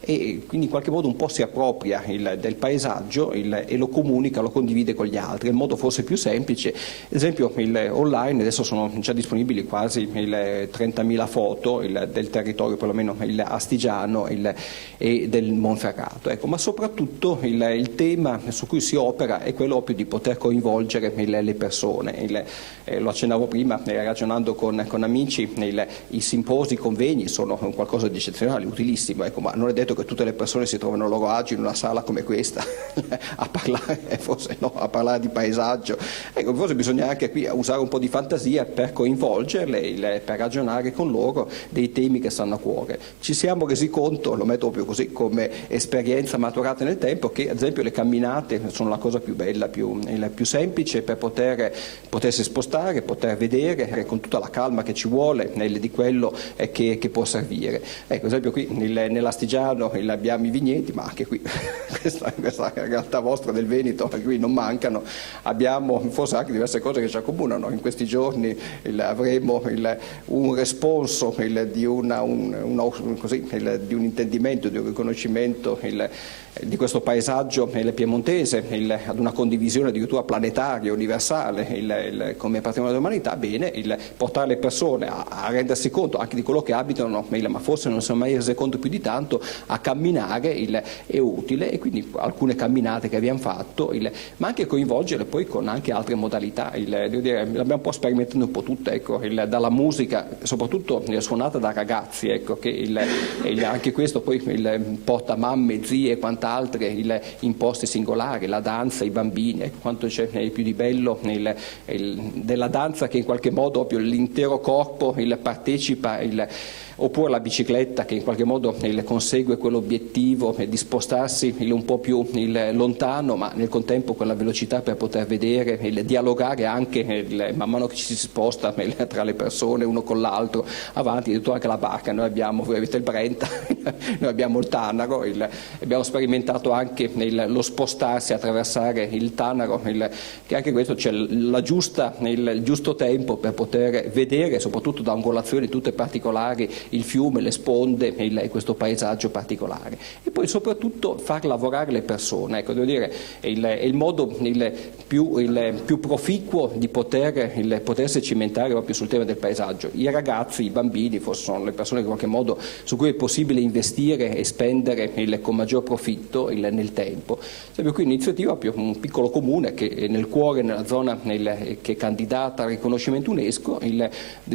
e quindi in qualche modo un po' si appropria del paesaggio e lo comunica, lo condivide con gli altri. Il modo forse più semplice, ad esempio online, adesso sono già disponibili quasi 30.000 foto del territorio, perlomeno astigiano e del Monferrato. Ecco, ma soprattutto il tema su cui si opera è quello più di poter coinvolgere le persone. Lo accennavo prima, ragionando con amici, i simposi, i convegni sono qualcosa di eccezionale, utilissimo, ecco, ma non è detto che tutte le persone si trovino a loro agio in una sala come questa a parlare di paesaggio. Ecco, forse bisogna anche qui usare un po' di fantasia per coinvolgerle, per ragionare con loro dei temi che stanno a cuore. Ci siamo resi conto, lo metto proprio così come esperienza maturata nel tempo, che ad esempio le camminate sono la cosa più bella, più semplice per potersi spostare, poter vedere con tutta la calma che ci vuole di quello che può servire. Ecco, ad esempio qui nell'Astigiano abbiamo i vigneti, ma anche qui questa realtà vostra del Veneto, qui non mancano. Abbiamo forse anche diverse cose che ci accomunano. In questi giorni avremo un responso di un intendimento, di un riconoscimento di questo paesaggio piemontese ad una condivisione addirittura planetaria, universale, come patrimonio dell'umanità. Bene, portare le persone a rendersi conto anche di quello che abitano, ma forse non si sono mai rese conto più di tanto, a camminare è utile, e quindi alcune camminate che abbiamo fatto, ma anche coinvolgere poi con anche altre modalità. Devo dire, l'abbiamo un po' sperimentando un po' tutte, ecco, dalla musica, soprattutto suonata da ragazzi, ecco, che anche questo poi porta mamme, zie e quant'altre in posti singolari, la danza, i bambini, ecco, quanto c'è più di bello della danza, che in qualche modo proprio l'intero corpo partecipa, oppure la bicicletta che in qualche modo consegue quell'obiettivo di spostarsi un po' più lontano, ma nel contempo con la velocità per poter vedere, dialogare anche man mano che ci si sposta tra le persone, uno con l'altro, avanti, tutto anche la barca. Voi avete il Brenta, noi abbiamo il Tanaro, abbiamo sperimentato sperimentato anche lo spostarsi, attraversare il Tanaro, che anche questo c'è il giusto tempo per poter vedere, soprattutto da angolazioni tutte particolari, il fiume, le sponde e questo paesaggio particolare. E poi soprattutto far lavorare le persone, ecco, devo dire, è il modo più proficuo di potersi cimentare proprio sul tema del paesaggio. I ragazzi, i bambini, forse sono le persone in qualche modo su cui è possibile investire e spendere con maggior profitto nel tempo. Sempre qui un'iniziativa, proprio un piccolo comune che è nel cuore, nella zona che è candidata al riconoscimento UNESCO,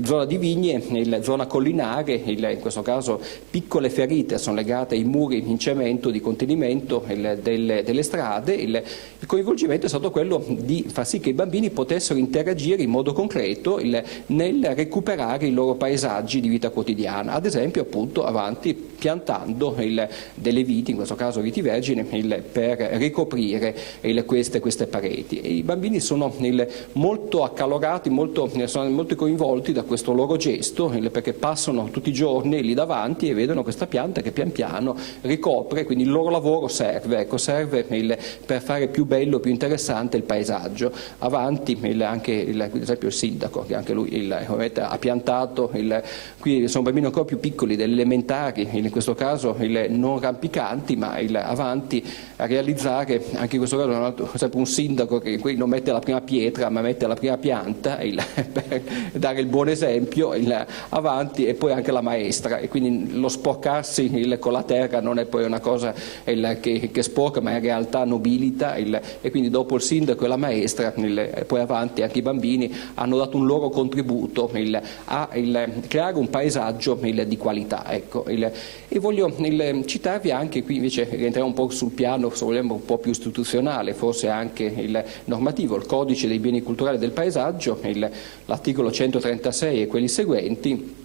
zona di vigne, zona collinare, in questo caso piccole ferite sono legate ai muri in cemento di contenimento delle strade. Il coinvolgimento è stato quello di far sì che i bambini potessero interagire in modo concreto nel recuperare i loro paesaggi di vita quotidiana, ad esempio appunto avanti piantando delle viti, in questo caso viti vergini, per ricoprire queste pareti. E i bambini sono molto accalorati, sono molto coinvolti da questo loro gesto, perché passano tutti i giorni lì davanti e vedono questa pianta che pian piano ricopre, quindi il loro lavoro serve per fare più bello, più interessante il paesaggio. Avanti anche ad esempio il sindaco, che anche lui ha piantato, qui sono bambini ancora più piccoli, delle elementari, in questo caso non rampicanti, ma avanti a realizzare, anche in questo caso sempre un sindaco che qui non mette la prima pietra ma mette la prima pianta per dare il buon esempio, avanti, e poi anche la maestra, e quindi lo sporcarsi con la terra non è poi una cosa che sporca, ma in realtà nobilita, e quindi dopo il sindaco e la maestra e poi avanti anche i bambini hanno dato un loro contributo a creare un paesaggio di qualità, ecco. E voglio citarvi anche, qui invece rientriamo un po' sul piano, se vogliamo, un po' più istituzionale, forse anche il normativo, il codice dei beni culturali del paesaggio, l'articolo 136 e quelli seguenti,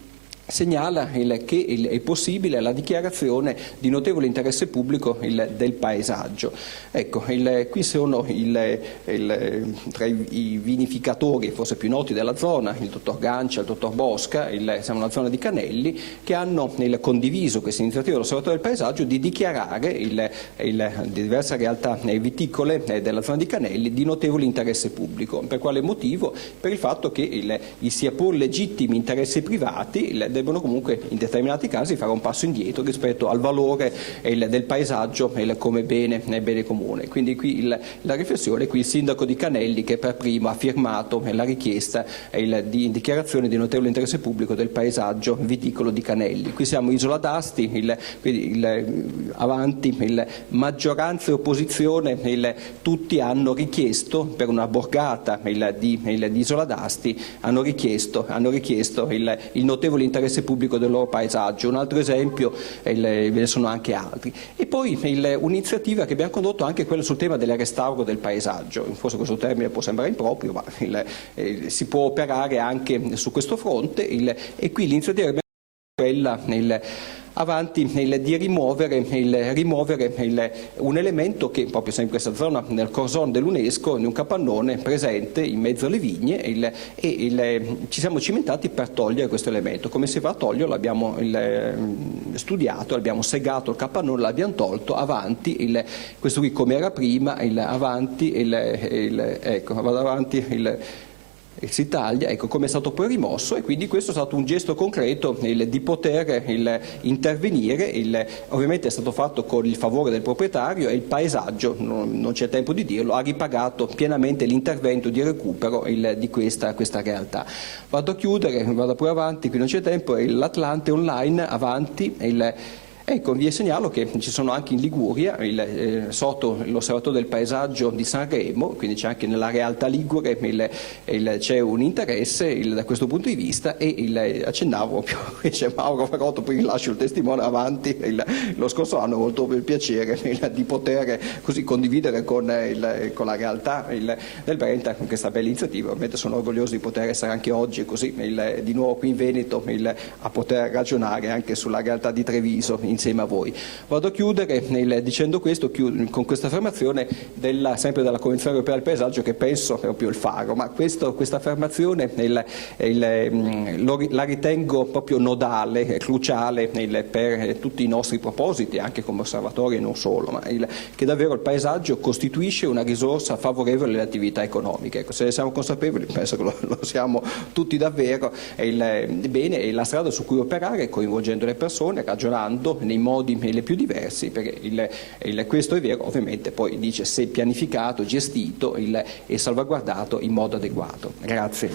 segnala che è possibile la dichiarazione di notevole interesse pubblico del paesaggio. Ecco, qui sono tra i vinificatori forse più noti della zona, il dottor Gancia, il dottor Bosca, siamo una zona di Canelli, che hanno condiviso questa iniziativa dell'Osservatorio del Paesaggio di dichiarare di diverse realtà viticole della zona di Canelli di notevole interesse pubblico. Per quale motivo? Per il fatto che i sia pur legittimi interessi privati debbono comunque in determinati casi fare un passo indietro rispetto al valore del paesaggio come bene comune. Quindi qui la riflessione, qui il sindaco di Canelli che per primo ha firmato la richiesta di dichiarazione di notevole interesse pubblico del paesaggio viticolo di Canelli. Qui siamo Isola d'Asti, avanti, maggioranza e opposizione, tutti hanno richiesto per una borgata di Isola d'Asti, hanno richiesto il notevole interesse pubblico del loro paesaggio. Un altro esempio, ve ne sono anche altri. E poi un'iniziativa che abbiamo condotto anche quella sul tema del restauro del paesaggio. Forse questo termine può sembrare improprio, ma si può operare anche su questo fronte, e qui l'iniziativa è quella avanti di rimuovere un elemento che proprio sempre in questa zona, nel Corzon dell'UNESCO, in un capannone presente in mezzo alle vigne, ci siamo cimentati per togliere questo elemento. Come si fa a toglierlo? L'abbiamo studiato, abbiamo segato il capannone, l'abbiamo tolto, avanti, questo qui come era prima, vado avanti, si taglia, ecco come è stato poi rimosso, e quindi questo è stato un gesto concreto di poter intervenire. Ovviamente è stato fatto con il favore del proprietario, e il paesaggio, non c'è tempo di dirlo, ha ripagato pienamente l'intervento di recupero di questa realtà. Vado a chiudere, vado pure avanti, qui non c'è tempo, l'Atlante online, avanti, ecco, vi segnalo che ci sono anche in Liguria, sotto l'Osservatorio del Paesaggio di Sanremo, quindi c'è anche nella realtà ligure, c'è un interesse da questo punto di vista, e accennavo proprio, c'è Mauro Ferrotto, poi lascio il testimone avanti, lo scorso anno ho molto piacere di poter così condividere con la realtà del Brenta questa bella iniziativa. Ovviamente sono orgoglioso di poter essere anche oggi così di nuovo qui in Veneto a poter ragionare anche sulla realtà di Treviso insieme a voi. Vado a chiudere dicendo questo, con questa affermazione sempre della Convenzione Europea del Paesaggio, che penso è proprio il faro, ma questa affermazione la ritengo proprio nodale, cruciale per tutti i nostri propositi, anche come osservatori e non solo, ma che davvero il paesaggio costituisce una risorsa favorevole alle attività economiche. Ecco, se ne siamo consapevoli, penso che lo siamo tutti davvero, bene, è la strada su cui operare, coinvolgendo le persone, ragionando nei modi le più diversi, perché questo è vero, ovviamente poi dice se pianificato, gestito e salvaguardato in modo adeguato. Grazie.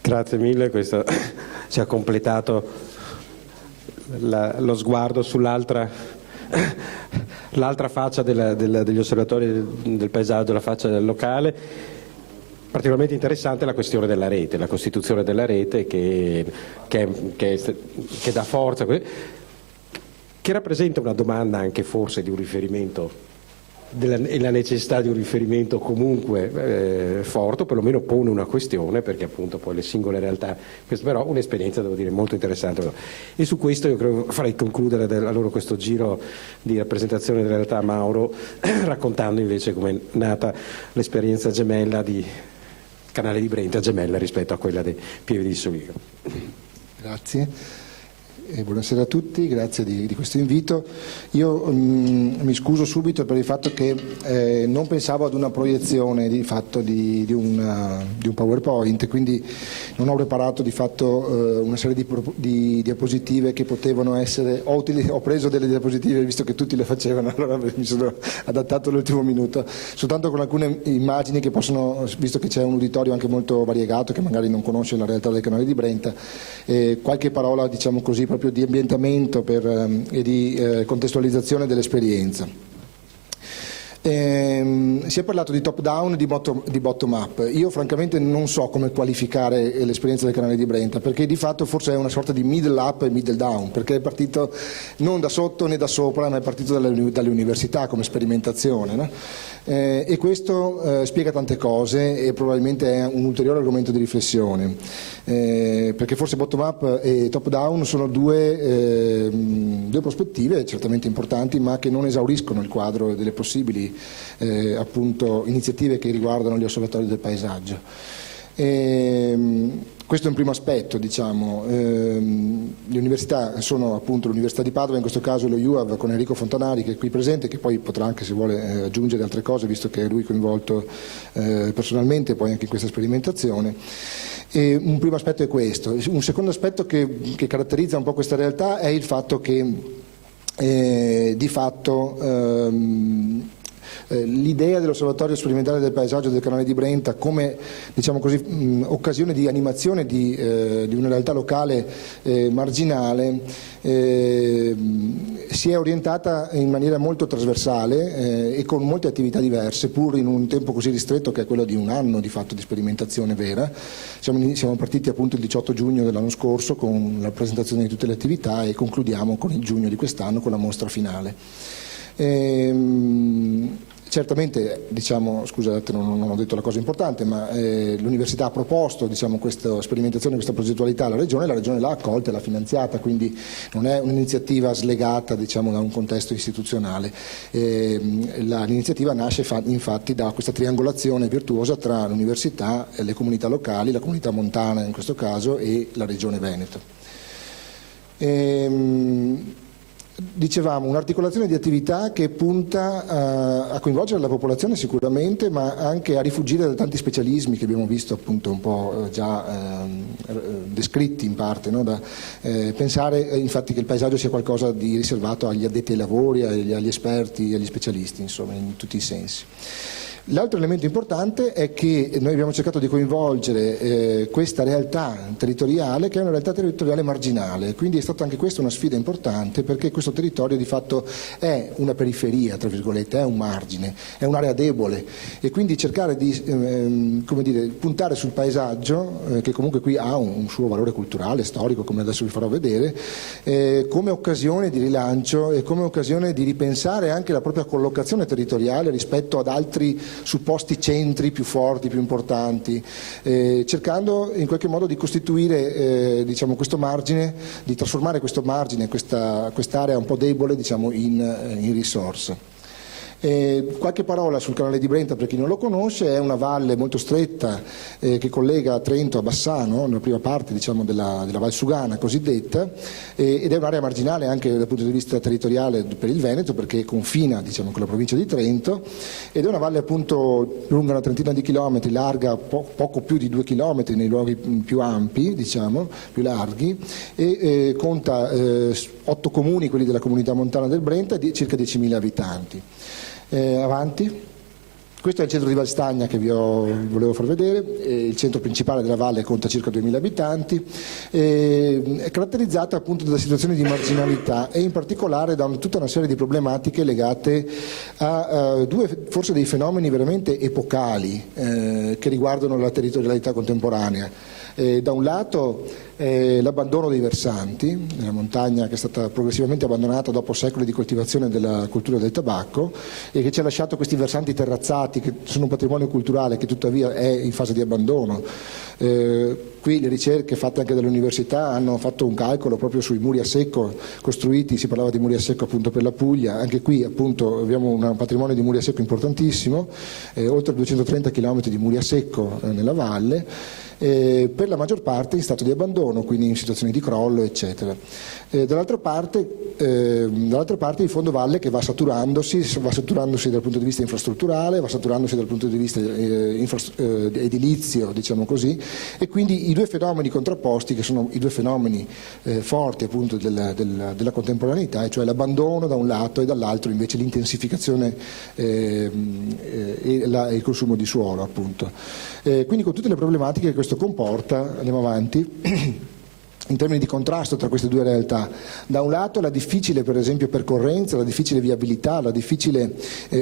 Grazie mille, questo ci ha completato lo sguardo sull'altra faccia degli osservatori del paesaggio, la faccia locale. Particolarmente interessante la questione della rete, la costituzione della rete che dà forza, che rappresenta una domanda anche forse di un riferimento e la necessità di un riferimento comunque forte, o perlomeno pone una questione, perché appunto poi le singole realtà, però un'esperienza devo dire molto interessante, e su questo io credo farei concludere allora questo giro di rappresentazione della realtà a Mauro raccontando invece come è nata l'esperienza gemella di Canale di Brenta, gemella rispetto a quella dei Pieve di Soligo. Grazie. Buonasera a tutti, grazie di questo invito. Io mi scuso subito per il fatto che non pensavo ad una proiezione di fatto di un PowerPoint, quindi non ho preparato di fatto una serie di diapositive che potevano essere utili. Ho preso delle diapositive visto che tutti le facevano, allora mi sono adattato all'ultimo minuto, soltanto con alcune immagini che possono, visto che c'è un uditorio anche molto variegato che magari non conosce la realtà del Canale di Brenta, qualche parola diciamo così proprio di ambientamento e di contestualizzazione dell'esperienza. Si è parlato di top down e di bottom up. Io francamente non so come qualificare l'esperienza del Canale di Brenta, perché di fatto forse è una sorta di middle up e middle down, perché è partito non da sotto né da sopra, ma è partito dalle università come sperimentazione, no? E questo spiega tante cose e probabilmente è un ulteriore argomento di riflessione, perché forse bottom up e top down sono due prospettive certamente importanti, ma che non esauriscono il quadro delle possibili appunto iniziative che riguardano gli osservatori del paesaggio. Questo è un primo aspetto, diciamo. Le università sono appunto l'Università di Padova, in questo caso lo UAV con Enrico Fontanari che è qui presente, che poi potrà anche se vuole aggiungere altre cose visto che è lui coinvolto personalmente poi anche in questa sperimentazione. E un primo aspetto è questo. Un secondo aspetto che caratterizza un po' questa realtà è il fatto che di fatto l'idea dell'osservatorio sperimentale del paesaggio del Canale di Brenta come diciamo così, occasione di animazione di una realtà locale marginale si è orientata in maniera molto trasversale e con molte attività diverse, pur in un tempo così ristretto che è quello di un anno di fatto di sperimentazione vera. Siamo partiti appunto il 18 giugno dell'anno scorso con la presentazione di tutte le attività e concludiamo con il giugno di quest'anno con la mostra finale. Certamente, diciamo, scusate, non ho detto la cosa importante, ma l'Università ha proposto diciamo, questa sperimentazione, questa progettualità alla Regione, la Regione l'ha accolta e l'ha finanziata, quindi non è un'iniziativa slegata diciamo, da un contesto istituzionale. L'iniziativa nasce infatti da questa triangolazione virtuosa tra l'Università, le comunità locali, la comunità montana in questo caso e la Regione Veneto. Dicevamo, un'articolazione di attività che punta a coinvolgere la popolazione sicuramente, ma anche a rifuggire da tanti specialismi che abbiamo visto appunto un po' già descritti in parte, no? Pensare infatti che il paesaggio sia qualcosa di riservato agli addetti ai lavori, agli esperti, agli specialisti, insomma, in tutti i sensi. L'altro elemento importante è che noi abbiamo cercato di coinvolgere questa realtà territoriale, che è una realtà territoriale marginale, quindi è stata anche questa una sfida importante, perché questo territorio di fatto è una periferia, tra virgolette, è un margine, è un'area debole, e quindi cercare di come dire, puntare sul paesaggio, che comunque qui ha un suo valore culturale, storico, come adesso vi farò vedere, come occasione di rilancio e come occasione di ripensare anche la propria collocazione territoriale rispetto ad altri su posti centri più forti, più importanti, cercando in qualche modo di costituire diciamo, questo margine, di trasformare questo margine, quest'area un po' debole diciamo, in risorse. Qualche parola sul canale di Brenta per chi non lo conosce. È una valle molto stretta che collega Trento a Bassano, nella prima parte diciamo, della Valsugana cosiddetta, ed è un'area marginale anche dal punto di vista territoriale per il Veneto, perché confina diciamo, con la provincia di Trento, ed è una valle appunto lunga una trentina di chilometri, larga poco più di 2 chilometri nei luoghi più ampi, diciamo, più larghi, e conta 8 comuni, quelli della comunità montana del Brenta, e circa 10.000 abitanti. Avanti. Questo è il centro di Valstagna che volevo far vedere, il centro principale della valle conta circa 2.000 abitanti, è caratterizzata appunto da situazioni di marginalità e in particolare da tutta una serie di problematiche legate a forse dei fenomeni veramente epocali che riguardano la territorialità contemporanea. Da un lato l'abbandono dei versanti, la montagna che è stata progressivamente abbandonata dopo secoli di coltivazione della cultura del tabacco e che ci ha lasciato questi versanti terrazzati che sono un patrimonio culturale che tuttavia è in fase di abbandono. Qui le ricerche fatte anche dalle università hanno fatto un calcolo proprio sui muri a secco costruiti, si parlava di muri a secco appunto per la Puglia, anche qui appunto abbiamo un patrimonio di muri a secco importantissimo, oltre 230 km di muri a secco nella valle, per la maggior parte in stato di abbandono, quindi in situazioni di crollo eccetera. Dall'altra parte il fondovalle che va saturandosi dal punto di vista infrastrutturale, va saturandosi dal punto di vista edilizio, diciamo così, e quindi i due fenomeni contrapposti, che sono i due fenomeni forti appunto della contemporaneità, cioè l'abbandono da un lato e dall'altro invece l'intensificazione e il consumo di suolo appunto. Quindi con tutte le problematiche che questo comporta, andiamo avanti. In termini di contrasto tra queste due realtà, da un lato la difficile per esempio percorrenza, la difficile viabilità, la difficile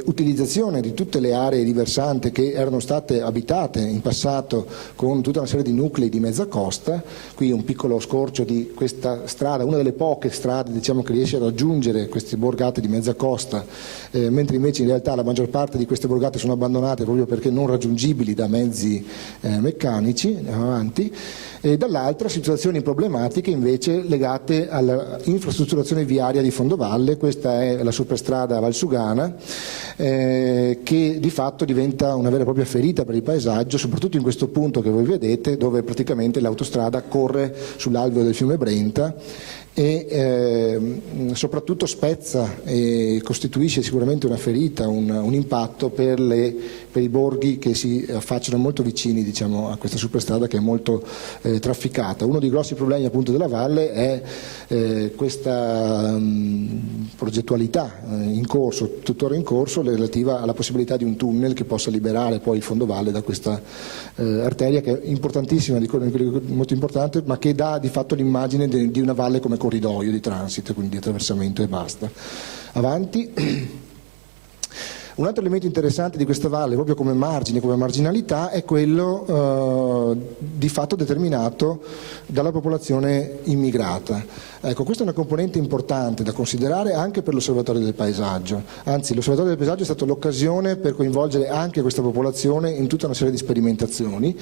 utilizzazione di tutte le aree di versante che erano state abitate in passato con tutta una serie di nuclei di mezza costa. Qui un piccolo scorcio di questa strada, una delle poche strade diciamo, che riesce a raggiungere queste borgate di mezza costa, mentre invece in realtà la maggior parte di queste borgate sono abbandonate proprio perché non raggiungibili da mezzi meccanici. Andiamo avanti. E dall'altra situazioni problematiche invece legate all'infrastrutturazione viaria di fondovalle. Questa è la superstrada Valsugana che di fatto diventa una vera e propria ferita per il paesaggio, soprattutto in questo punto che voi vedete dove praticamente l'autostrada corre sull'alveo del fiume Brenta e soprattutto spezza e costituisce sicuramente una ferita, un impatto per i borghi che si affacciano molto vicini diciamo, a questa superstrada che è molto trafficata. Uno dei grossi problemi appunto della valle è questa progettualità tuttora in corso relativa alla possibilità di un tunnel che possa liberare poi il fondovalle da questa arteria che è importantissima, molto importante, ma che dà di fatto l'immagine di una valle come corridoio di transito, quindi di attraversamento e basta. Avanti. Un altro elemento interessante di questa valle, proprio come margine, come marginalità, è quello di fatto determinato dalla popolazione immigrata. Ecco, questa è una componente importante da considerare anche per l'Osservatorio del Paesaggio. Anzi, l'Osservatorio del Paesaggio è stata l'occasione per coinvolgere anche questa popolazione in tutta una serie di sperimentazioni,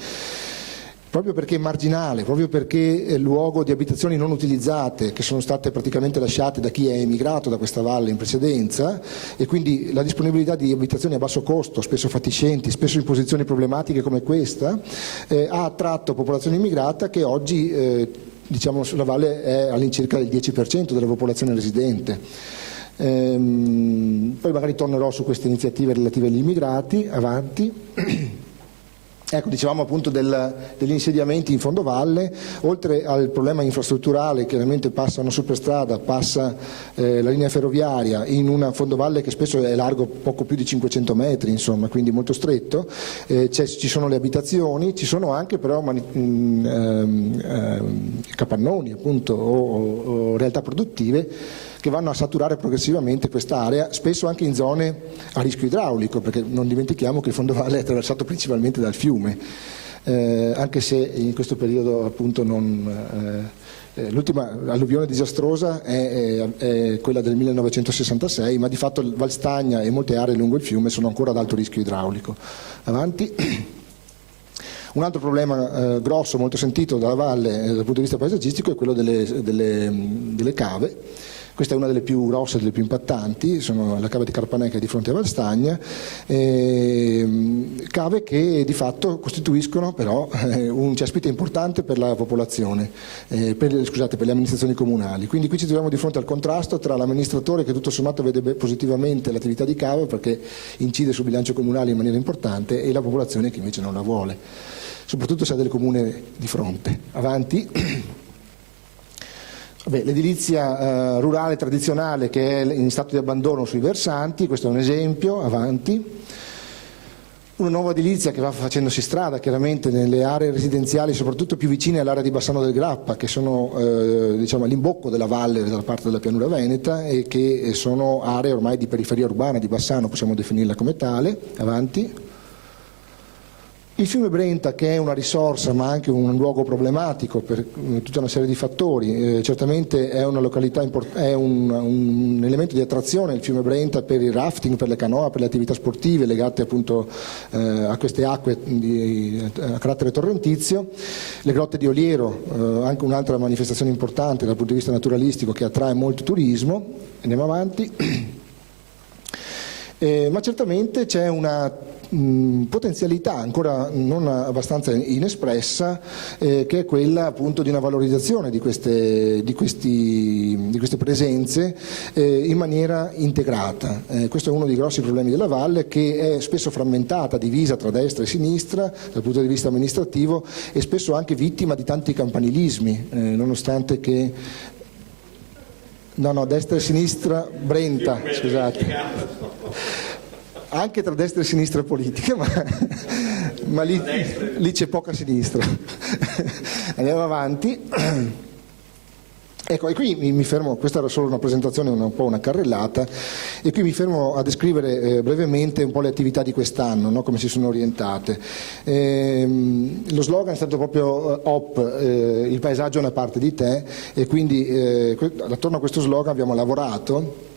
proprio perché è marginale, proprio perché è luogo di abitazioni non utilizzate che sono state praticamente lasciate da chi è emigrato da questa valle in precedenza, e quindi la disponibilità di abitazioni a basso costo, spesso fatiscenti, spesso in posizioni problematiche come questa, ha attratto popolazione immigrata che oggi diciamo sulla valle è all'incirca il 10% della popolazione residente. Poi magari tornerò su queste iniziative relative agli immigrati. Avanti. Ecco, dicevamo appunto degli insediamenti in fondovalle, oltre al problema infrastrutturale, chiaramente passa una superstrada, passa la linea ferroviaria in una fondovalle che spesso è largo poco più di 500 metri, insomma, quindi molto stretto, ci sono le abitazioni, ci sono anche però capannoni appunto o realtà produttive che vanno a saturare progressivamente quest'area, spesso anche in zone a rischio idraulico, perché non dimentichiamo che il fondovalle è attraversato principalmente dal fiume. anche se in questo periodo appunto l'ultima alluvione disastrosa è quella del 1966, ma di fatto Valstagna e molte aree lungo il fiume sono ancora ad alto rischio idraulico. Avanti. Un altro problema grosso, molto sentito dalla valle dal punto di vista paesaggistico, è quello delle cave. Questa è una delle più grosse, delle più impattanti, sono la cava di Carpanè che è di fronte a Valstagna, cave che di fatto costituiscono però un cespite importante per la popolazione, per le amministrazioni comunali. Quindi qui ci troviamo di fronte al contrasto tra l'amministratore che tutto sommato vede positivamente l'attività di cava perché incide sul bilancio comunale in maniera importante e la popolazione che invece non la vuole, soprattutto se ha del comune di fronte. Avanti. L'edilizia rurale tradizionale che è in stato di abbandono sui versanti, questo è un esempio. Avanti. Una nuova edilizia che va facendosi strada chiaramente nelle aree residenziali, soprattutto più vicine all'area di Bassano del Grappa, che sono all'imbocco della valle dalla parte della pianura veneta e che sono aree ormai di periferia urbana di Bassano, possiamo definirla come tale. Avanti. Il fiume Brenta, che è una risorsa ma anche un luogo problematico per tutta una serie di fattori, certamente è una località è un elemento di attrazione il fiume Brenta per il rafting, per le canoa, per le attività sportive legate appunto a queste acque a carattere torrentizio. Le grotte di Oliero, anche un'altra manifestazione importante dal punto di vista naturalistico che attrae molto turismo. Andiamo avanti. Ma certamente c'è una potenzialità ancora non abbastanza inespressa che è quella appunto di una valorizzazione di queste presenze in maniera integrata. Questo è uno dei grossi problemi della valle, che è spesso frammentata, divisa tra destra e sinistra dal punto di vista amministrativo e spesso anche vittima di tanti campanilismi, nonostante che destra e sinistra Brenta, scusate. Anche tra destra e sinistra politica, ma lì c'è poca sinistra. Andiamo avanti. Ecco, e qui mi fermo, questa era solo una presentazione, un po' una carrellata, e qui mi fermo a descrivere brevemente un po' le attività di quest'anno, no? Come si sono orientate. Lo slogan è stato proprio OP, il paesaggio è una parte di te, e quindi attorno a questo slogan abbiamo lavorato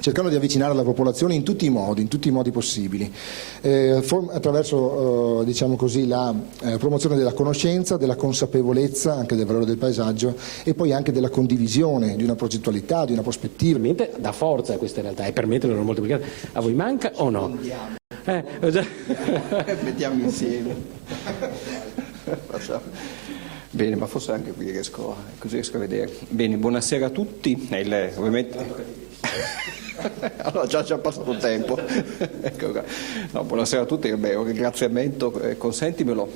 cercando di avvicinare la popolazione in tutti i modi possibili, attraverso diciamo così, la promozione della conoscenza, della consapevolezza anche del valore del paesaggio e poi anche della condivisione di una progettualità, di una prospettiva. Dà forza a queste realtà e permette loro moltiplicare. A voi manca o no? Mettiamo insieme. Bene, ma forse anche qui così riesco a vedere. Bene, buonasera a tutti. Ovviamente... Allora già passato tempo. No, buonasera a tutti, un ringraziamento, consentimelo,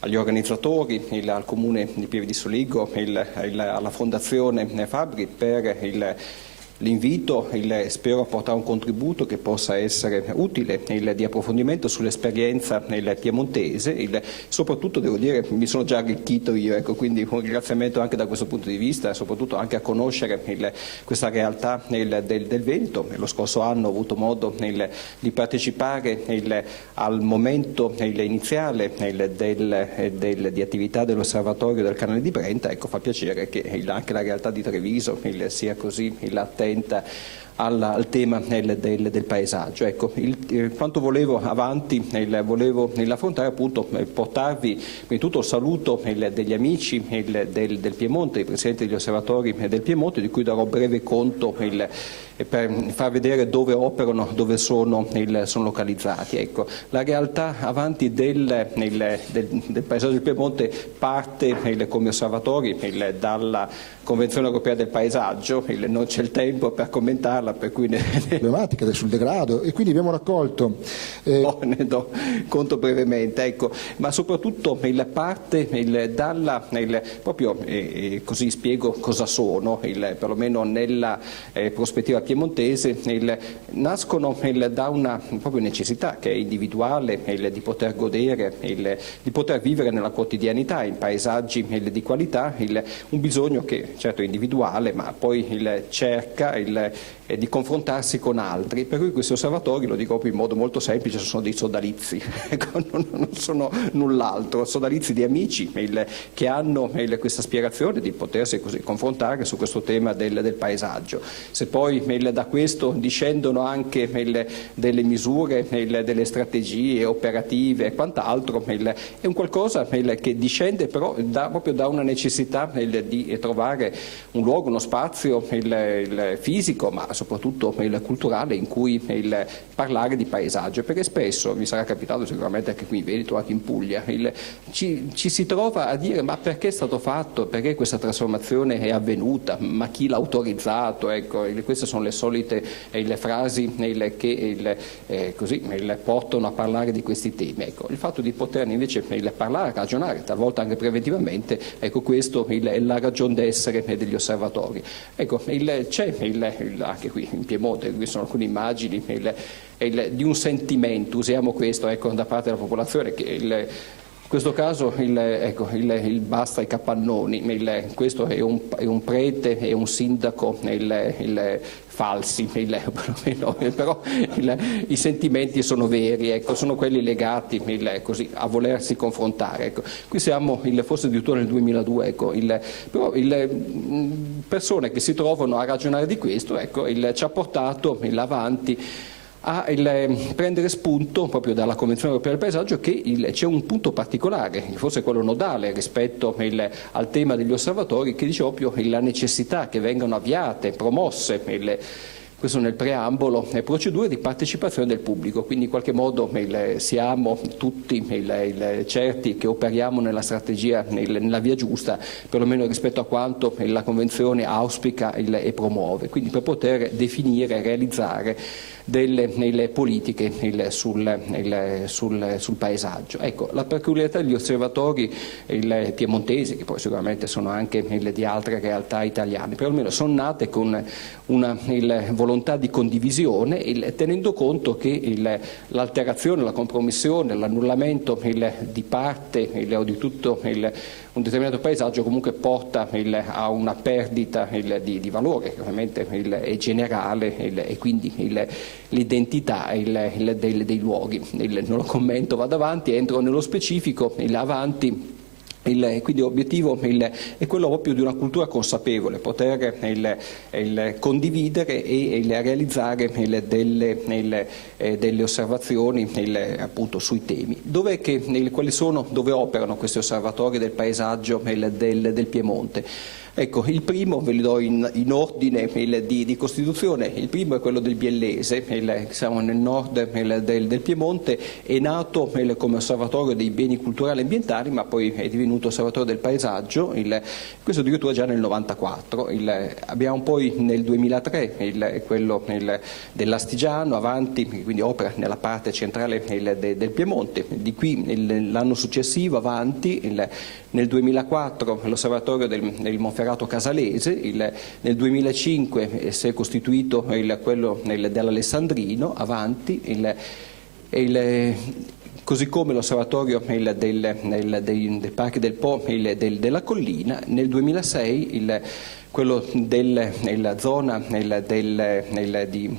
agli organizzatori, al Comune di Pieve di Soligo, alla Fondazione Fabbri per l'invito, spero a portare un contributo che possa essere utile di approfondimento sull'esperienza piemontese, soprattutto devo dire mi sono già arricchito io, ecco, quindi un ringraziamento anche da questo punto di vista, soprattutto anche a conoscere questa realtà del Veneto. Lo scorso anno ho avuto modo di partecipare al momento iniziale di attività dell'osservatorio del canale di Brenta. Ecco, fa piacere che anche la realtà di Treviso sia così attenta al tema del paesaggio. Ecco, quanto volevo avanti, volevo affrontare appunto, portarvi prima di tutto il saluto degli amici del Piemonte, dei presidenti degli osservatori del Piemonte, di cui darò breve conto per far vedere dove operano, dove sono localizzati. Ecco, la realtà avanti del paesaggio del Piemonte parte come osservatori dalla Convenzione Europea del Paesaggio, non c'è il tempo per commentarla, per cui problematiche sul degrado, e quindi abbiamo raccolto ne do conto brevemente, ecco, ma soprattutto parte proprio così spiego cosa sono, perlomeno nella prospettiva piemontese, nascono da una proprio necessità che è individuale, di poter godere, di poter vivere nella quotidianità in paesaggi di qualità, un bisogno che certo è individuale, ma poi cerca di confrontarsi con altri, per cui questi osservatori, lo dico in modo molto semplice, sono dei sodalizi, ecco, non sono null'altro, sodalizi di amici che hanno questa aspirazione di potersi così confrontare su questo tema del paesaggio. Se poi da questo discendono anche delle misure, delle strategie operative e quant'altro, è un qualcosa che discende però proprio da una necessità di trovare un luogo, uno spazio fisico, ma soprattutto culturale, in cui parlare di paesaggio, perché spesso, mi sarà capitato sicuramente anche qui in Veneto, anche in Puglia, ci si trova a dire: ma perché è stato fatto, perché questa trasformazione è avvenuta, ma chi l'ha autorizzato? Ecco, queste sono le solite frasi che così portano a parlare di questi temi. Ecco, il fatto di poterne invece parlare, ragionare, talvolta anche preventivamente, ecco, questo è la ragione d'essere degli osservatori. Ecco, c'è anche qui in Piemonte, qui sono alcune immagini di un sentimento, usiamo questo, ecco, da parte della popolazione, che in questo caso il basta i capannoni, questo è un prete e un sindaco falsi, però i sentimenti sono veri, ecco, sono quelli legati così, a volersi confrontare. Ecco. Qui siamo forse addirittura nel 2002, ecco, però persone che si trovano a ragionare di questo, ecco, ci ha portato avanti a prendere spunto proprio dalla Convenzione Europea del Paesaggio, che c'è un punto particolare, forse quello nodale rispetto al tema degli osservatori, che dice proprio la necessità che vengano avviate, promosse, questo nel preambolo, procedure di partecipazione del pubblico, quindi in qualche modo siamo tutti certi che operiamo nella strategia, nella via giusta, perlomeno rispetto a quanto la Convenzione auspica e promuove, quindi per poter definire e realizzare delle politiche sul paesaggio. Ecco, la peculiarità degli osservatori piemontesi, che poi sicuramente sono anche di altre realtà italiane, perlomeno sono nate con una volontà di condivisione, tenendo conto che l'alterazione, la compromissione, l'annullamento di parte o di tutto un determinato paesaggio comunque porta a una perdita di valore, che ovviamente è generale, e quindi l'identità dei luoghi. Non lo commento, vado avanti, entro nello specifico, avanti. Quindi l'obiettivo è quello proprio di una cultura consapevole, poter condividere e realizzare delle osservazioni appunto sui temi. Dove operano questi osservatori del paesaggio del Piemonte? Ecco, il primo ve li do in ordine di costituzione. Il primo è quello del Biellese, siamo nel nord del Piemonte, è nato come osservatorio dei beni culturali e ambientali, ma poi è divenuto osservatorio del paesaggio, questo addirittura già nel 94. Abbiamo poi nel 2003 quello dell'Astigiano, avanti, quindi opera nella parte centrale del Piemonte. Di qui l'anno successivo, avanti, nel 2004 l'osservatorio del Monferrato Casalese, nel 2005 si è costituito quello dell'Alessandrino, avanti, così come l'osservatorio dei Parchi del Po della Collina, nel 2006 quello della zona di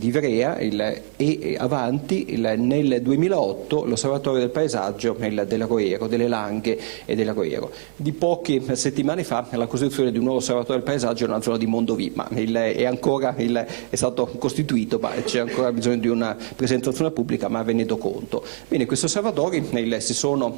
Ivrea, e avanti nel 2008 l'osservatorio del paesaggio dell'Aroero, delle Langhe e dell'Aroero. Di poche settimane fa la costituzione di un nuovo osservatorio del paesaggio nella zona di Mondovì, ma è stato costituito, ma c'è ancora bisogno di una presentazione pubblica, ma ve ne do conto. Bene, questi osservatori si sono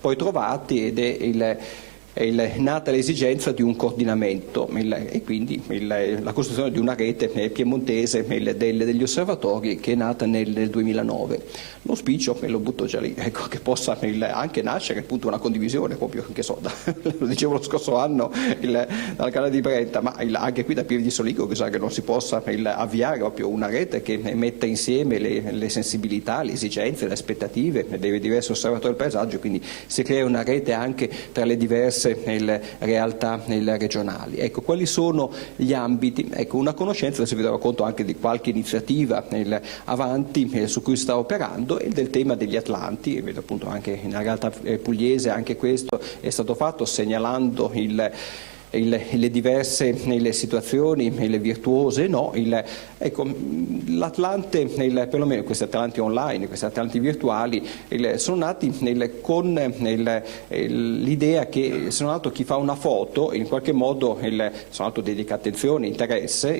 poi trovati ed è nata l'esigenza di un coordinamento e quindi la costruzione di una rete piemontese degli osservatori, che è nata nel 2009. L'auspicio, e lo butto già lì, ecco, che possa anche nascere appunto una condivisione, proprio, che so, lo dicevo lo scorso anno dal canale di Brenta, ma anche qui da Pieve di Soligo, che non si possa avviare proprio una rete che metta insieme le sensibilità, le esigenze, le aspettative dei diversi osservatori del paesaggio, quindi si crea una rete anche tra le diverse realtà regionali. Ecco, quali sono gli ambiti? Ecco, una conoscenza, adesso vi darò conto anche di qualche iniziativa avanti su cui sta operando, e del tema degli Atlanti, e vedo appunto anche nella realtà pugliese anche questo è stato fatto, segnalando le diverse situazioni, le virtuose, no, ecco, l'Atlante, perlomeno questi Atlanti online, questi Atlanti virtuali, sono nati con l'idea che se non altro chi fa una foto in qualche modo se non altro dedica attenzione, interesse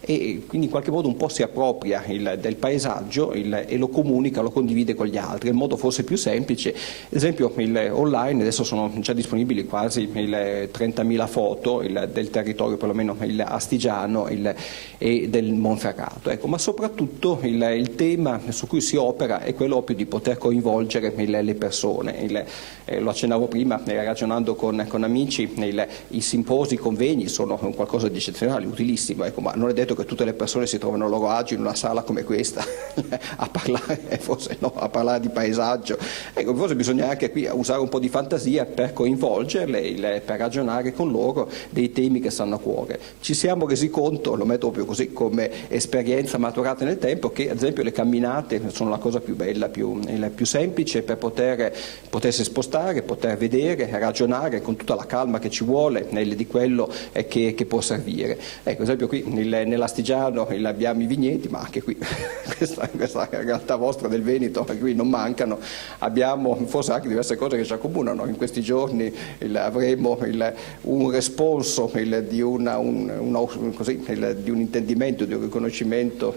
e quindi in qualche modo un po' si appropria del paesaggio e lo comunica, lo condivide con gli altri. È il modo forse più semplice. Ad esempio online adesso sono già disponibili quasi 30.000 foto del territorio perlomeno astigiano e del Monferrato, ecco, ma soprattutto il tema su cui si opera è quello più di poter coinvolgere le persone. Lo accennavo prima ragionando con amici, i simposi, i convegni sono qualcosa di eccezionale, utilissimo, ecco, ma non è detto che tutte le persone si trovano a loro agio in una sala come questa a parlare di paesaggio. Ecco, forse bisogna anche qui usare un po' di fantasia per coinvolgerle, per ragionare con loro dei temi che stanno a cuore. Ci siamo resi conto, lo metto proprio così come esperienza maturata nel tempo, che ad esempio le camminate sono la cosa più bella, più semplice per potersi spostare, poter vedere, ragionare con tutta la calma che ci vuole di quello che può servire. Ecco, ad esempio qui nell'Astigiano abbiamo i vigneti, ma anche qui questa realtà vostra del Veneto, qui non mancano. Abbiamo forse anche diverse cose che ci accomunano. In questi giorni avremo un responso di un intendimento, di un riconoscimento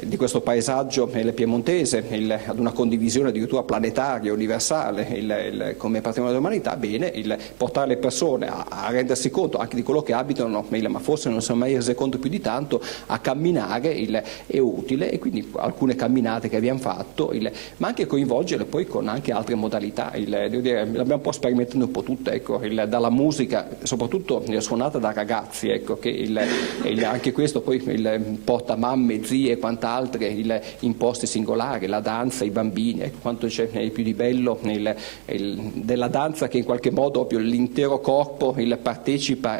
di questo paesaggio piemontese, ad una condivisione addirittura planetaria, universale, come patrimonio dell'umanità. Bene, portare le persone a rendersi conto anche di quello che abitano, ma forse non si è mai rese conto più di tanto, a camminare è utile, e quindi alcune camminate che abbiamo fatto, ma anche coinvolgere poi con anche altre modalità. Devo dire, l'abbiamo un po' sperimentando un po' tutte, ecco, dalla musica, soprattutto suonata da ragazzi, ecco, che anche questo poi porta mamme, zie e quant'altre in posti singolari, la danza, i bambini, ecco, quanto c'è più di bello della danza, che in qualche modo proprio l'intero corpo partecipa,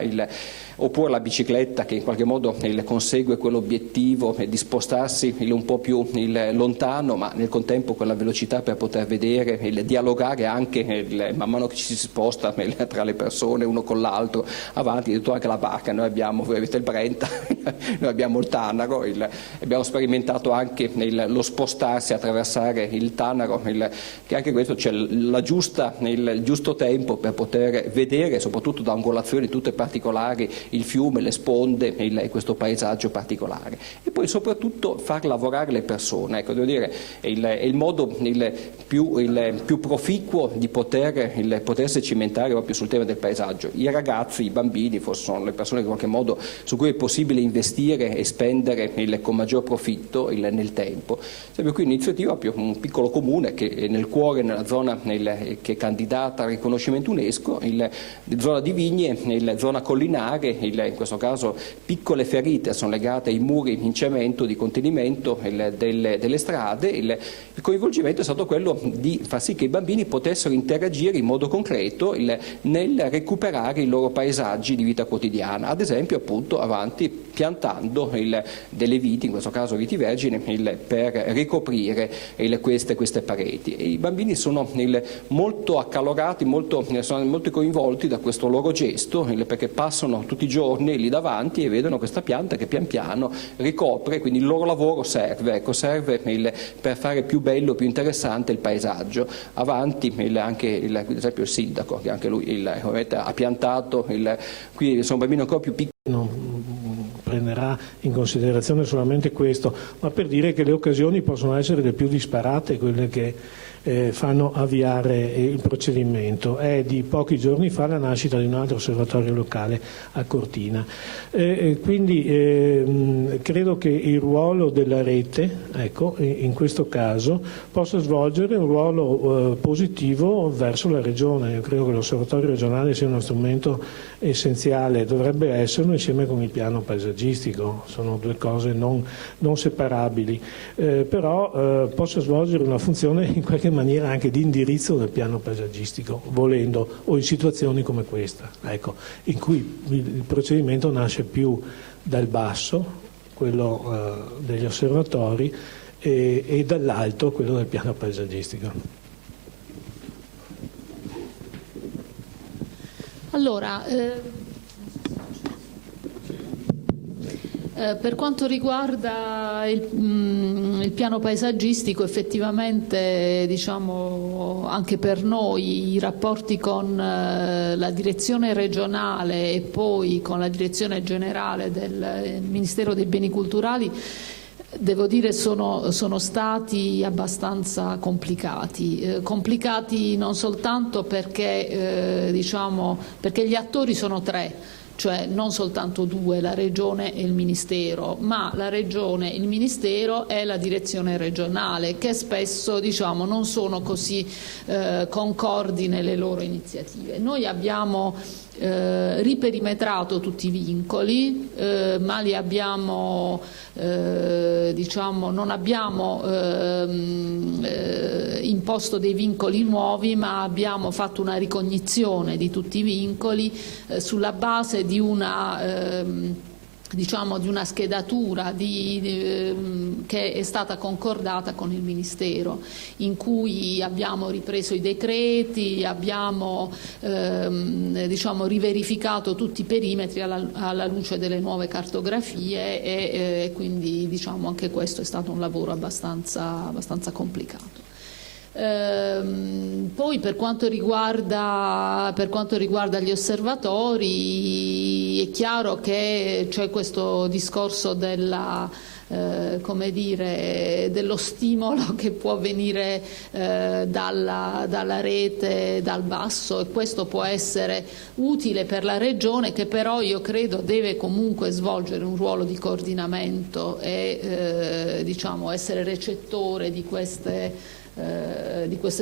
oppure la bicicletta che in qualche modo consegue quell'obiettivo di spostarsi un po' più lontano, ma nel contempo con la velocità per poter vedere, dialogare anche man mano che ci si sposta tra le persone uno con l'altro, avanti, addirittura anche la barca. Noi abbiamo, voi avete il Brenta, noi abbiamo il Tanaro, abbiamo sperimentato anche lo spostarsi, attraversare il Tanaro, che anche questo c'è il giusto tempo per poter vedere, soprattutto da angolazioni tutte particolari, il fiume, le sponde e questo paesaggio particolare. E poi soprattutto far lavorare le persone. Ecco, devo dire, è il modo più proficuo di potersi cimentare proprio sul tema del paesaggio. I ragazzi, i bambini, forse sono le persone che in qualche modo su cui è possibile investire e spendere con maggior profitto nel tempo. Sempre qui un'iniziativa, proprio un piccolo comune che è nel cuore, nella zona che è candidata al riconoscimento UNESCO, zona di vigne, zona collinare, in questo caso piccole ferite sono legate ai muri in cemento di contenimento delle strade. Il coinvolgimento è stato quello di far sì che i bambini potessero interagire in modo concreto nel recuperare i loro paesaggi di vita quotidiana, ad esempio appunto avanti piantando delle viti, in questo caso viti vergini, per ricoprire queste pareti. E i bambini sono molto accalorati, sono molto coinvolti da questo loro gesto, perché passano tutti i giorni lì davanti e vedono questa pianta che pian piano ricopre, quindi il loro lavoro serve per fare più bello, più interessante il paesaggio. Avanti anche ad esempio il sindaco, che anche lui ha piantato, qui sono bambini ancora più piccoli. Non prenderà in considerazione solamente questo, ma per dire che le occasioni possono essere le più disparate, quelle che fanno avviare il procedimento. È di pochi giorni fa la nascita di un altro osservatorio locale a Cortina. Quindi credo che il ruolo della rete, ecco, in questo caso, possa svolgere un ruolo positivo verso la Regione. Io credo che l'osservatorio regionale sia uno strumento essenziale, dovrebbe esserlo insieme con il piano paesaggistico, sono due cose non separabili, però possa svolgere una funzione in qualche maniera anche di indirizzo del piano paesaggistico, volendo, o in situazioni come questa, ecco, in cui il procedimento nasce più dal basso, quello degli osservatori, e dall'alto, quello del piano paesaggistico. Allora, Per quanto riguarda il piano paesaggistico, effettivamente anche per noi i rapporti con la direzione regionale e poi con la direzione generale del Ministero dei Beni Culturali, devo dire, sono stati abbastanza complicati. Complicati non soltanto perché gli attori sono tre, cioè non soltanto due, la Regione e il Ministero, ma la Regione, il Ministero e la direzione regionale, che spesso non sono così concordi nelle loro iniziative. Noi abbiamo riperimetrato tutti i vincoli, ma li abbiamo, non abbiamo imposto dei vincoli nuovi, ma abbiamo fatto una ricognizione di tutti i vincoli sulla base di una di una schedatura che è stata concordata con il Ministero, in cui abbiamo ripreso i decreti, abbiamo riverificato tutti i perimetri alla luce delle nuove cartografie e quindi anche questo è stato un lavoro abbastanza complicato. Poi per quanto riguarda gli osservatori, è chiaro che c'è questo discorso dello stimolo che può venire dalla rete, dal basso, e questo può essere utile per la Regione, che però io credo deve comunque svolgere un ruolo di coordinamento e essere recettore di queste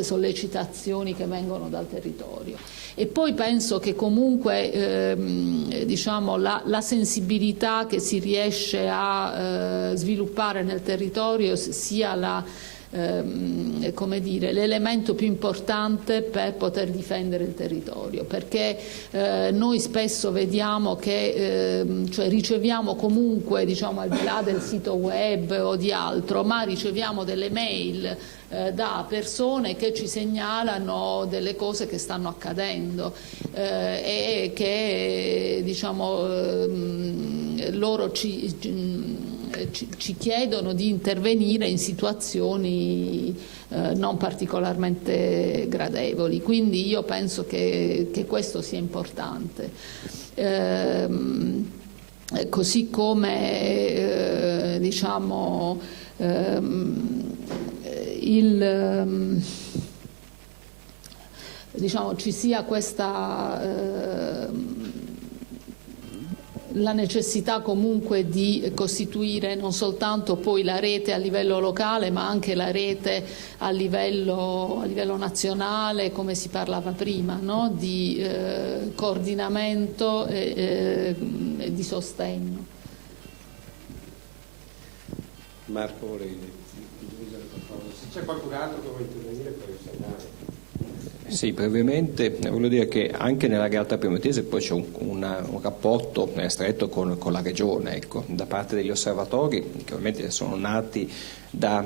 sollecitazioni che vengono dal territorio. E poi penso che comunque la sensibilità che si riesce a sviluppare nel territorio sia l'elemento più importante per poter difendere il territorio, perché noi spesso vediamo che riceviamo comunque, al di là del sito web o di altro, ma riceviamo delle mail da persone che ci segnalano delle cose che stanno accadendo e che loro ci chiedono di intervenire in situazioni non particolarmente gradevoli, quindi io penso che questo sia importante. Così come ci sia la necessità comunque di costituire non soltanto poi la rete a livello locale, ma anche la rete a livello nazionale, come si parlava prima, no? Di coordinamento e di sostegno. Marco, volevi aggiungere qualcosa? Se c'è qualcun altro che vuole intervenire, puoi osservare. Sì, brevemente voglio dire che anche nella realtà piemontese poi c'è un rapporto stretto con la Regione, ecco, da parte degli osservatori, che ovviamente sono nati da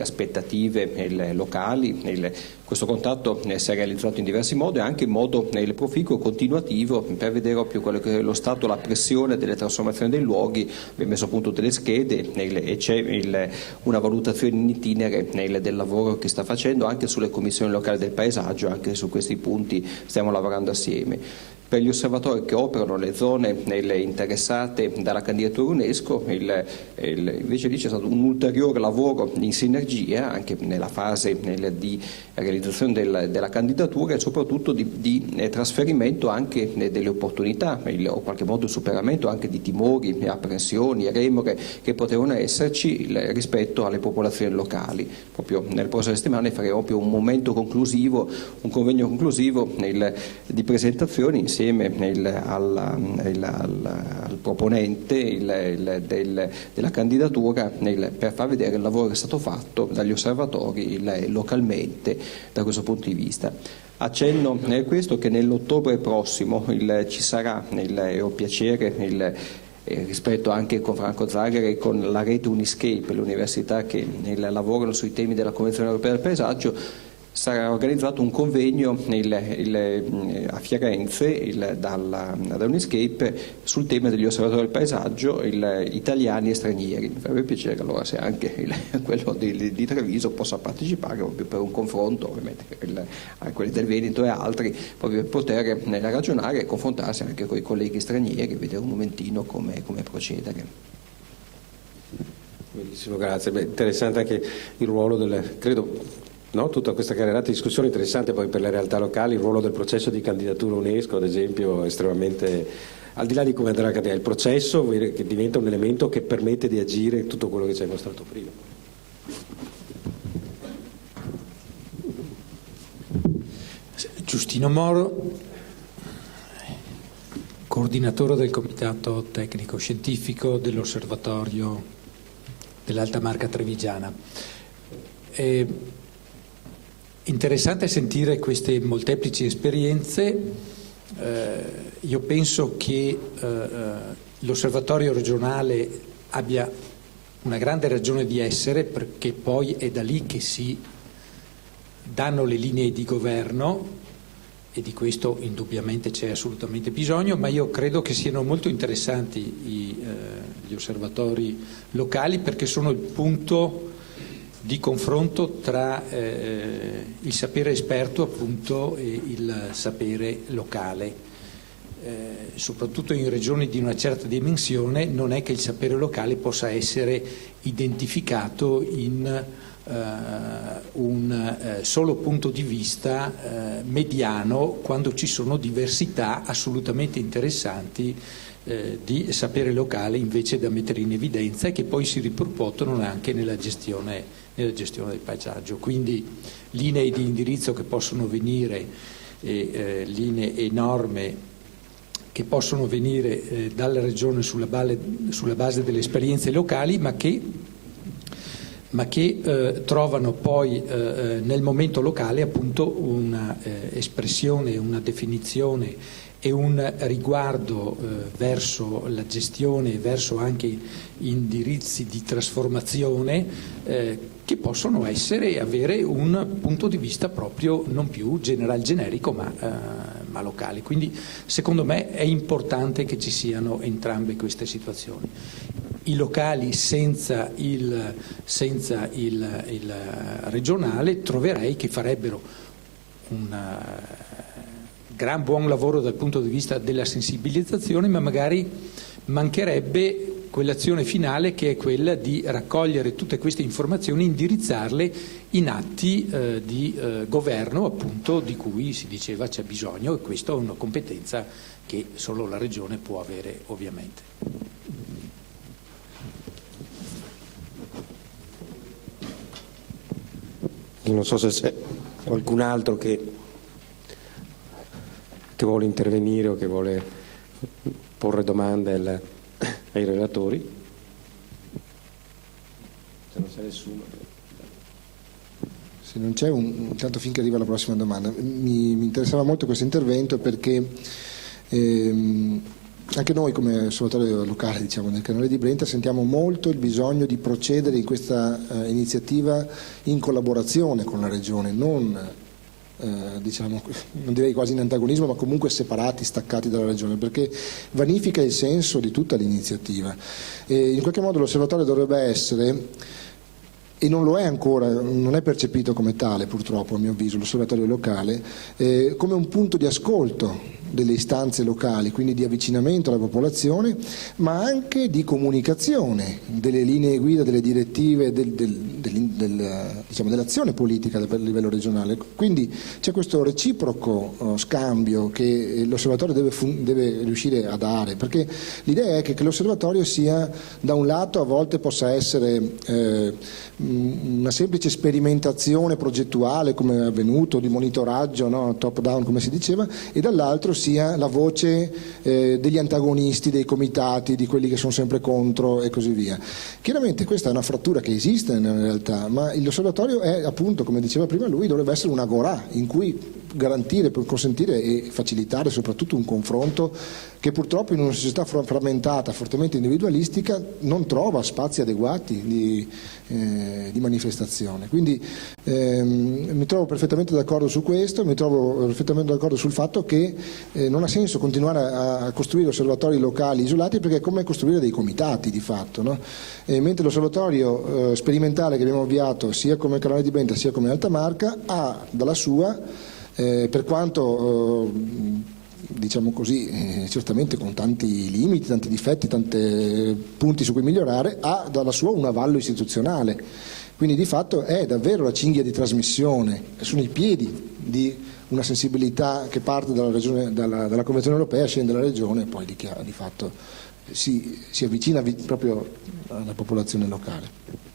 aspettative locali. Questo contatto si è realizzato in diversi modi, anche in modo proficuo e continuativo, per vedere proprio quello che è lo stato, la pressione delle trasformazioni dei luoghi. Abbiamo messo appunto delle schede e c'è una valutazione in itinere del lavoro che sta facendo anche sulle commissioni locali del paesaggio. Anche su questi punti stiamo lavorando assieme. Per gli osservatori che operano nelle zone interessate dalla candidatura UNESCO, invece lì c'è stato un ulteriore lavoro in sinergia anche nella fase di realizzazione della candidatura e soprattutto di trasferimento anche delle opportunità, o in qualche modo superamento anche di timori, apprensioni, remore che potevano esserci rispetto alle popolazioni locali. Proprio nelle prossime settimane faremo proprio un momento conclusivo, un convegno conclusivo di presentazioni insieme al proponente della candidatura per far vedere il lavoro che è stato fatto dagli osservatori localmente da questo punto di vista. Accenno questo che nell'ottobre prossimo ci sarà, ho piacere rispetto anche con Franco Zagher e con la rete Uniscape, l'università che lavorano sui temi della Convenzione Europea del Paesaggio, sarà organizzato un convegno a Firenze da Uniscape sul tema degli osservatori del paesaggio italiani e stranieri. Mi farebbe piacere allora se anche quello di Treviso possa partecipare proprio per un confronto, ovviamente quelli del Veneto e altri, proprio per poter ragionare e confrontarsi anche con i colleghi stranieri, vedere un momentino come procedere. Benissimo, grazie. Interessante anche il ruolo tutta questa carrellata di discussione interessante poi per le realtà locali, il ruolo del processo di candidatura UNESCO, ad esempio, estremamente, al di là di come andrà a cadere, il processo che diventa un elemento che permette di agire tutto quello che ci hai mostrato prima. Giustino Moro, coordinatore del Comitato Tecnico Scientifico dell'Osservatorio dell'Alta Marca Trevigiana. È interessante sentire queste molteplici esperienze. Io penso che l'Osservatorio regionale abbia una grande ragione di essere, perché poi è da lì che si danno le linee di governo, e di questo indubbiamente c'è assolutamente bisogno, ma io credo che siano molto interessanti gli osservatori locali, perché sono il punto di confronto tra il sapere esperto appunto e il sapere locale. Soprattutto in regioni di una certa dimensione non è che il sapere locale possa essere identificato in un solo punto di vista mediano, quando ci sono diversità assolutamente interessanti di sapere locale invece da mettere in evidenza, e che poi si ripercuotono anche nella gestione del paesaggio. Quindi linee di indirizzo che possono venire, linee e norme che possono venire dalla regione sulla base delle esperienze locali, ma che trovano poi nel momento locale appunto una espressione, una definizione e un riguardo verso la gestione, verso anche indirizzi di trasformazione che possono avere un punto di vista proprio non più generico ma locale. Quindi secondo me è importante che ci siano entrambe queste situazioni. I locali senza il regionale troverei che farebbero un gran buon lavoro dal punto di vista della sensibilizzazione, ma magari mancherebbe quell'azione finale, che è quella di raccogliere tutte queste informazioni, indirizzarle in atti di governo appunto di cui si diceva c'è bisogno, e questa è una competenza che solo la regione può avere ovviamente. Io non so se c'è qualcun altro che vuole intervenire o che vuole porre domande ai relatori. Se non c'è nessuno. Se non c'è, intanto finché arriva la prossima domanda. Mi interessava molto questo intervento perché anche noi come osservatorio locale, diciamo, nel canale di Brenta, sentiamo molto il bisogno di procedere in questa iniziativa in collaborazione con la Regione, non direi quasi in antagonismo, ma comunque separati, staccati dalla Regione, perché vanifica il senso di tutta l'iniziativa. In qualche modo l'osservatorio dovrebbe essere, e non lo è ancora, non è percepito come tale purtroppo a mio avviso, l'osservatorio locale, come un punto di ascolto delle istanze locali, quindi di avvicinamento alla popolazione, ma anche di comunicazione delle linee guida, delle direttive, dell'azione politica a livello regionale. Quindi c'è questo reciproco scambio che l'osservatorio deve riuscire a dare, perché l'idea è che l'osservatorio sia, da un lato, a volte possa essere una semplice sperimentazione progettuale, come è avvenuto, di monitoraggio, no? Top down come si diceva, e dall'altro sia la voce degli antagonisti, dei comitati, di quelli che sono sempre contro e così via. Chiaramente questa è una frattura che esiste in realtà, ma l'osservatorio è, appunto, come diceva prima lui, dovrebbe essere un'agorà in cui garantire, per consentire e facilitare soprattutto un confronto che purtroppo in una società frammentata, fortemente individualistica, non trova spazi adeguati di manifestazione. Quindi mi trovo perfettamente d'accordo su questo, mi trovo perfettamente d'accordo sul fatto che non ha senso continuare a costruire osservatori locali isolati, perché è come costruire dei comitati di fatto, no? Mentre l'osservatorio sperimentale che abbiamo avviato sia come Canale di Brenta sia come Alta Marca ha dalla sua, per quanto diciamo così, certamente con tanti limiti, tanti difetti, tanti punti su cui migliorare, ha dalla sua un avallo istituzionale. Quindi di fatto è davvero la cinghia di trasmissione, sono i piedi di una sensibilità che parte dalla Convenzione europea, scende dalla regione e poi di fatto si avvicina proprio alla popolazione locale.